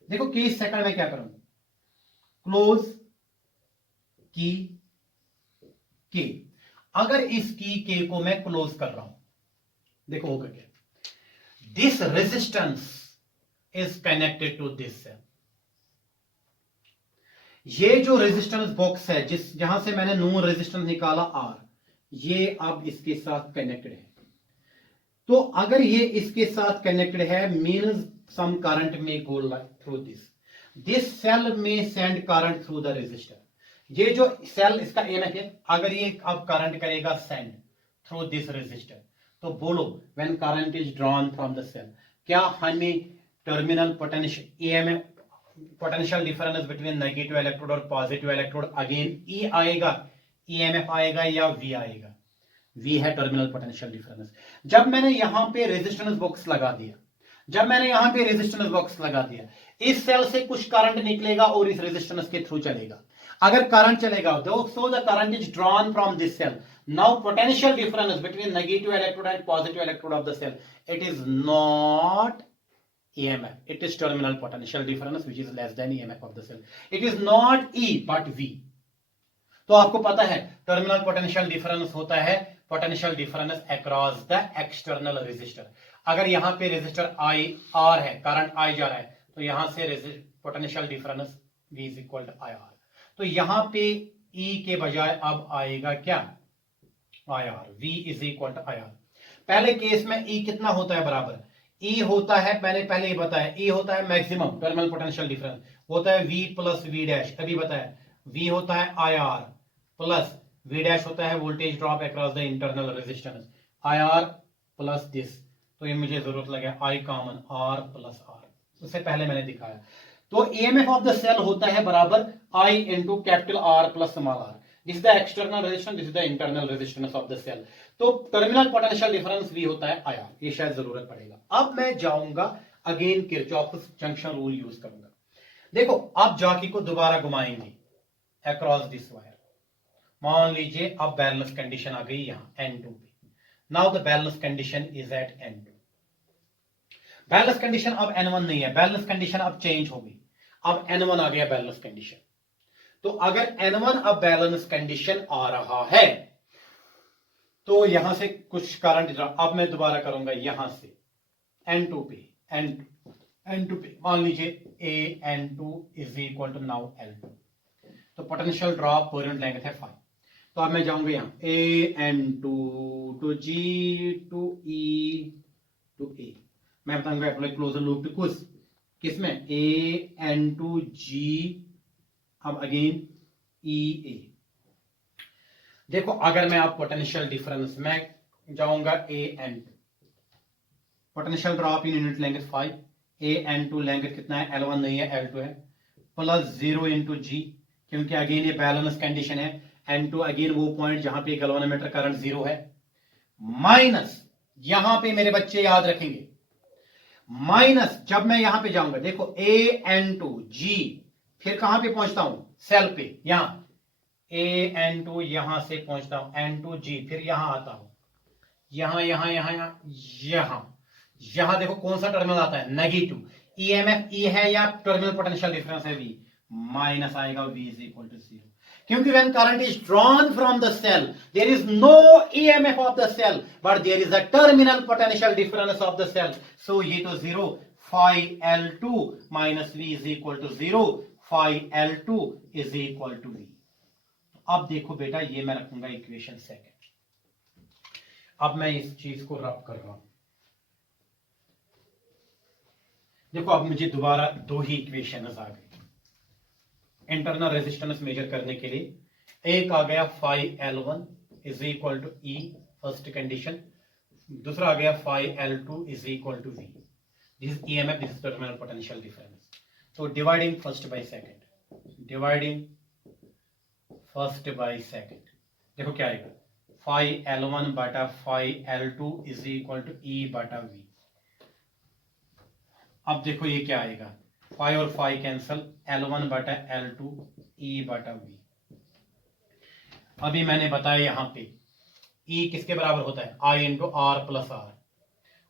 देखो केस सेकंड में क्या करूंगा, क्लोज की के, अगर इस की के को मैं क्लोज कर रहा हूं, देखो होगा क्या, this resistance is connected to this cell. ये जो रेजिस्टेंस बॉक्स है जहां से मैंने नो रेजिस्टेंस निकाला R, ये अब इसके साथ कनेक्टेड है। तो अगर ये इसके साथ कनेक्टेड है मींस सम करंट में गो थ्रू दिस सेल में send current through the resistor. ये जो सेल इसका एम है, अगर ये अब करंट करेगा सेंड थ्रू दिस रेजिस्टर, तो बोलो when current is drawn from the cell, क्या हमें terminal potential potential difference between negative electrode और पॉजिटिव इलेक्ट्रोड अगेन E आएगा, EMF आएगा या V आएगा, V है टर्मिनल पोटेंशियल डिफरेंस। जब मैंने यहां पे रेजिस्टेंस बॉक्स लगा दिया, इस सेल से कुछ करंट निकलेगा और इस रेजिस्टेंस के थ्रू चलेगा। अगर करंट चलेगा, so the current is drawn from this cell. Now potential difference between negative electrode and positive electrode of the cell, it is not EMF, it is terminal potential difference which is less than EMF of the cell. It is not E but V. तो आपको पता है terminal potential difference होता है potential difference across the external resistor. अगर यहां पे resistor R है, करंट I जा रहा है, तो यहां से potential difference V is equal to IR। तो यहां पे E के बजाय अब आएगा क्या IR, V is equal to IR। पहले केस में E कितना होता है बराबर, E होता है, मैंने पहले ही बताया, E होता है मैक्सिमम टर्मिनल पोटेंशियल डिफरेंस, होता है V प्लस V डैश, अभी बताया, V होता है IR प्लस V डैश होता है voltage drop across the internal resistance, IR plus this, तो ये मुझे जरूरत लगे I common R plus R, उससे पहले मैंने दिखाया। तो EMF ऑफ द सेल होता है बराबर I into capital R plus small r, this is the external resistance, this is the internal resistance of the cell. तो टर्मिनल पोटेंशियल डिफरेंस V होता है IR, ये शायद जरूरत पड़ेगा। अब मैं जाऊंगा again Kirchhoff's junction rule use करूंगा। देखो आप जॉकी को दोबारा घुमाएंगे अक्रॉस दिस वायर, मान लीजिए अब बैलेंस कंडीशन आ गई यहां N2 पे, now the balance condition is at N2। Balance condition अब N1 नहीं है, बैलेंस कंडीशन अब चेंज हो गई, अब N1 आ गया बैलेंस कंडीशन। तो अगर N1 अब बैलेंस कंडीशन आ रहा है, तो यहां से कुछ करंट, अब मैं दोबारा करूंगा यहां से N2 पे, N2 पे मान लीजिए AN2 is equal to now L2, तो पोटेंशियल ड्रॉप पर यूनिट लेंथ है 5। तो अब मैं जाऊंगा यहां AN2 to G to E to A, मैं बताऊंगा अप्लाई क्लोजर लूप टू किसमें A_N2G, अब अगेन EA। देखो अगर मैं आप पोटेंशियल डिफरेंस में जाऊंगा AN2, potential drop in unit लेंगे 5, AN2 लेंगे कितना है, L1 नहीं है L2 है, प्लस 0 इंटू G, क्योंकि अगेन ये बैलेंस कंडीशन है, N2 अगेन वो पॉइंट जहां पे गैल्वेनोमीटर करंट 0 है, माइनस यहां पे मेरे बच्चे याद रखेंगे, माइनस जब मैं यहां पे जाऊंगा, देखो AN2G, फिर कहां पे पहुंचता हूं, सेल पे, यहां AN2 यहां से पहुंचता हूं, N2G, फिर यहां आता हूं, यहां यहां यहां यहां यहां देखो कौन सा टर्मिनल आता है, नेगेटिव, EMF E है या टर्मिनल पोटेंशियल डिफरेंस है V, माइनस आएगा, V इज इक्वल टू 0, क्योंकि when current is drawn from the cell there is no EMF of the cell but there is a terminal potential difference of the cell, so ये तो 0, phi L2 minus V is equal to 0, phi L2 is equal to V। अब देखो बेटा ये मैं रखूंगा equation second, अब मैं इस चीज को रब कर रहा हूं, देखो अब मुझे दोबारा दो ही इक्वेशन आ गई इंटरनल रेजिस्टेंस मेजर करने के लिए, एक आ गया phi L1 is equal to E first condition, दूसरा आ गया phi L2 is equal to V, this is EMF, this is terminal potential difference. तो dividing first by second, dividing first by second, देखो क्या आएगा, phi L1 बटा phi L2 is equal to E बटा V। अब देखो ये क्या आएगा, phi और phi कैंसल, L1 बटा L2 E बटा V। अभी मैंने बताया यहां पे E किसके बराबर होता है, I into R plus R,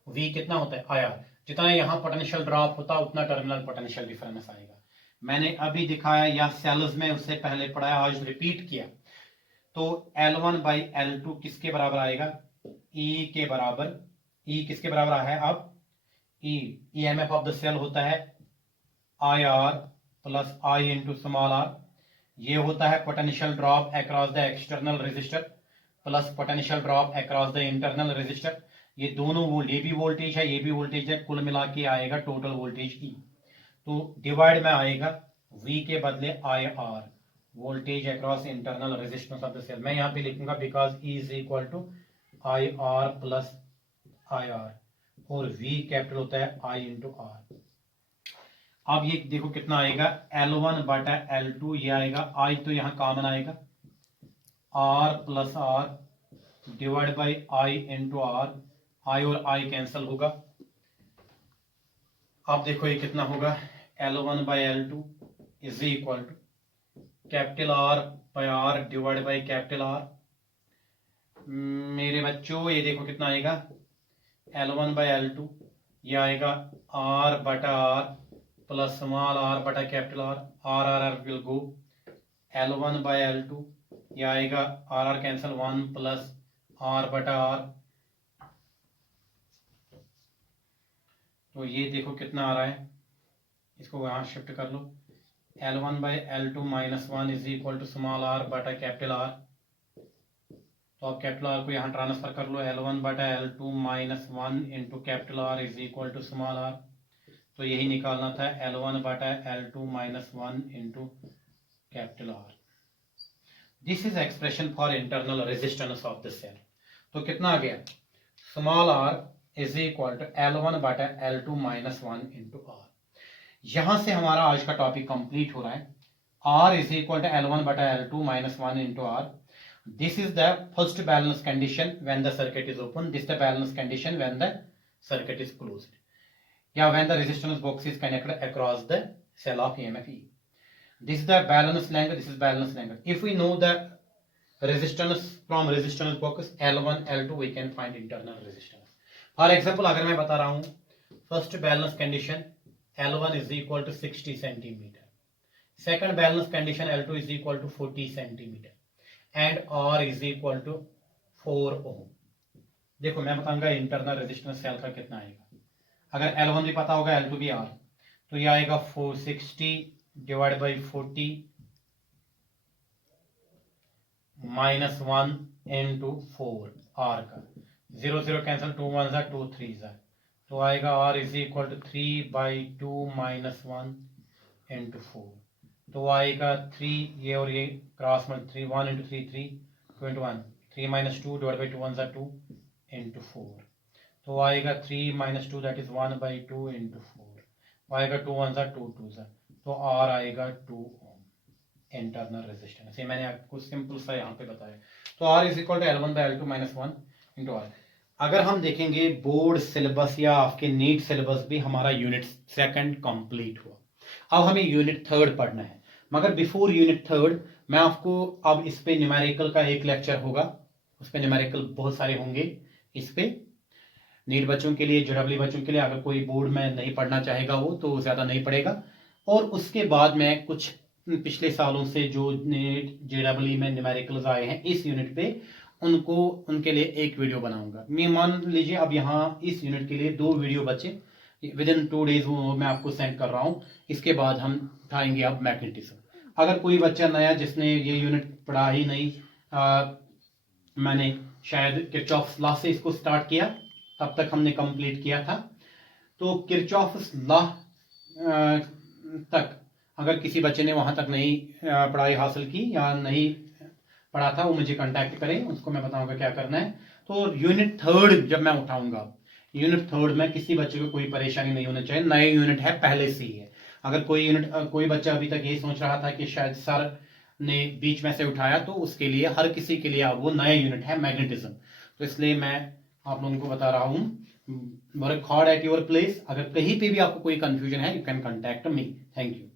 V कितना होता है IR, जितना यहां पोटेंशियल ड्रॉप होता है उतना टर्मिनल पोटेंशियल डिफरेंस आएगा। मैंने अभी दिखाया या सेल्स में उससे पहले पढ़ाया, आज रिपीट किया, तो L1 बाई L2 किसके बराबर आएगा, E के बराबर, E किसके बराबर है, अब E EMF of the cell होता है IR plus I into small r, ये होता है potential drop across the external resistor plus potential drop across the internal resistor, ये दोनों ये भी वोल्टेज है ये भी वोल्टेज है, कुल मिला के आएगा टोटल वोल्टेज E। तो डिवाइड में आएगा V के बदले IR, voltage across internal resistance of the cell, मैं यहाँ पे लिखूंगा because E is equal to IR plus IR, और V कैपिटल होता है I इंटू R। अब ये देखो कितना आएगा, L1 बटा L2, ये आएगा I तो यहाँ कॉमन आएगा, R plus R divide by I into R, I और I कैंसल होगा। अब देखो ये कितना होगा, L1 by L2 is equal to capital R by R divide by capital R। मेरे बच्चों ये देखो कितना आएगा, L1 बाई L2, ये आएगा R बटा R प्लस स्मॉल r बटा capital R will go, L1 by L2, ये आएगा R कैंसल 1 प्लस R बटा R, तो ये देखो कितना आ रहा है, इसको वहां शिफ्ट कर लो, L1 by L2 minus 1 is equal to small r बटा कैपिटल R, तो आप कैपिटल R को यहाँ ट्रांसफर कर लो, L1 बटा L2 minus 1 into capital R is equal to small r, तो यही निकालना था, L1 बटा L2 minus 1 into capital R। This is expression for internal resistance of the cell. तो कितना आ गया, स्मॉल r is equal to L1 बटा L2 माइनस 1 इंटू R। यहां से हमारा आज का टॉपिक कंप्लीट हो रहा है, R is equal to L1 बटा L2 minus 1 into R। This is the first balance condition when the circuit is open, this the balance condition when the circuit is closed, yeah, when the resistance box is connected across the cell of EMF E. This is the balance length, this is balance length. If we know the resistance from resistance box L1, L2, we can find internal resistance. For example, अगर मैं बता रहा हूँ first balance condition L1 is equal to 60 centimeter, second balance condition L2 is equal to 40 centimeter, and R is equal to 4 ohm. देखो मैं बताऊंगा internal resistance cell का कितना आएगा, अगर L1 भी पता होगा L2 भी R, तो ये आएगा 460 divide by 40 minus 1 into 4 R का, 0 0 कैंसिल, 2 1 2 3 जा, तो आएगा r is equal to 3/2 minus 1 into 4, तो आएगा 3, ये और ये क्रॉस में 3, 1 into 3 3 21, 3 minus 2 divide by 2 1 2 into 4, तो आएगा 3 माइनस 2 दैट इज 1/2 इंटू 4, आएगा 2 1 2 2 तो r आएगा 2 ओम इंटरनल रेजिस्टेंस। ये मैंने आपको सिंपल सा यहाँ पे बताया। तो r is equal to L1/L2 minus 1 into R. अगर हम देखेंगे बोर्ड सिलेबस या आपके नीट सिलेबस भी हमारा यूनिट सेकंड कंप्लीट हुआ, अब हमें यूनिट थर्ड पढ़ना है। मगर बिफोर यूनिट थर्ड मैं आपको अब इस पे न्यूमेरिकल का एक लेक्चर होगा, उस पे न्यूमेरिकल बहुत सारे होंगे। इस पे नीट बच्चों के लिए, जेडब्ल्यू बच्चों के लिए, अगर कोई बोर्ड में नहीं पढ़ना चाहेगा वो तो ज़्यादा नहीं पढ़ेगा। और उसके बाद मैं कुछ पिछले सालों से जो नीट जेडब्ल्यू में न्यूमेरिकल्स आए हैं इस यूनिट पे, उनको उनके लिए एक वीडियो बनाऊंगा। मैं मान लीजिए अब यहाँ इस यूनिट के लिए 2 वीडियो बचे, विद इन 2 डेज वो मैं आपको सेंड कर रहा हूँ। इसके बाद हम उठाएंगे अब मैग्नेटिज्म। अगर कोई बच्चा नया जिसने ये यूनिट पढ़ा ही नहीं, मैंने शायद किरचॉफ्स लॉ से इसको स्टार्ट किया, तब तक हमने कंप्लीट किया था। तो किरचॉफ्स लॉ तक अगर किसी बच्चे ने वहां तक नहीं पढ़ाई हासिल की या नहीं पढ़ा था, वो मुझे कांटेक्ट करें, उसको मैं बताऊंगा क्या करना है। तो यूनिट थर्ड जब मैं उठाऊंगा, यूनिट थर्ड में किसी बच्चे को कोई परेशानी नहीं होनी चाहिए, नए यूनिट है, पहले से ही है। अगर कोई बच्चा अभी तक यही सोच रहा था कि शायद सर ने बीच में से उठाया, तो उसके लिए, हर किसी के लिए अब वो नया यूनिट है मैग्नेटिज्म। तो इसलिए मैं आप लोगों को बता रहा हूँ, work hard at your place. अगर कहीं पे भी आपको कोई कंफ्यूजन है, you can contact me. Thank you.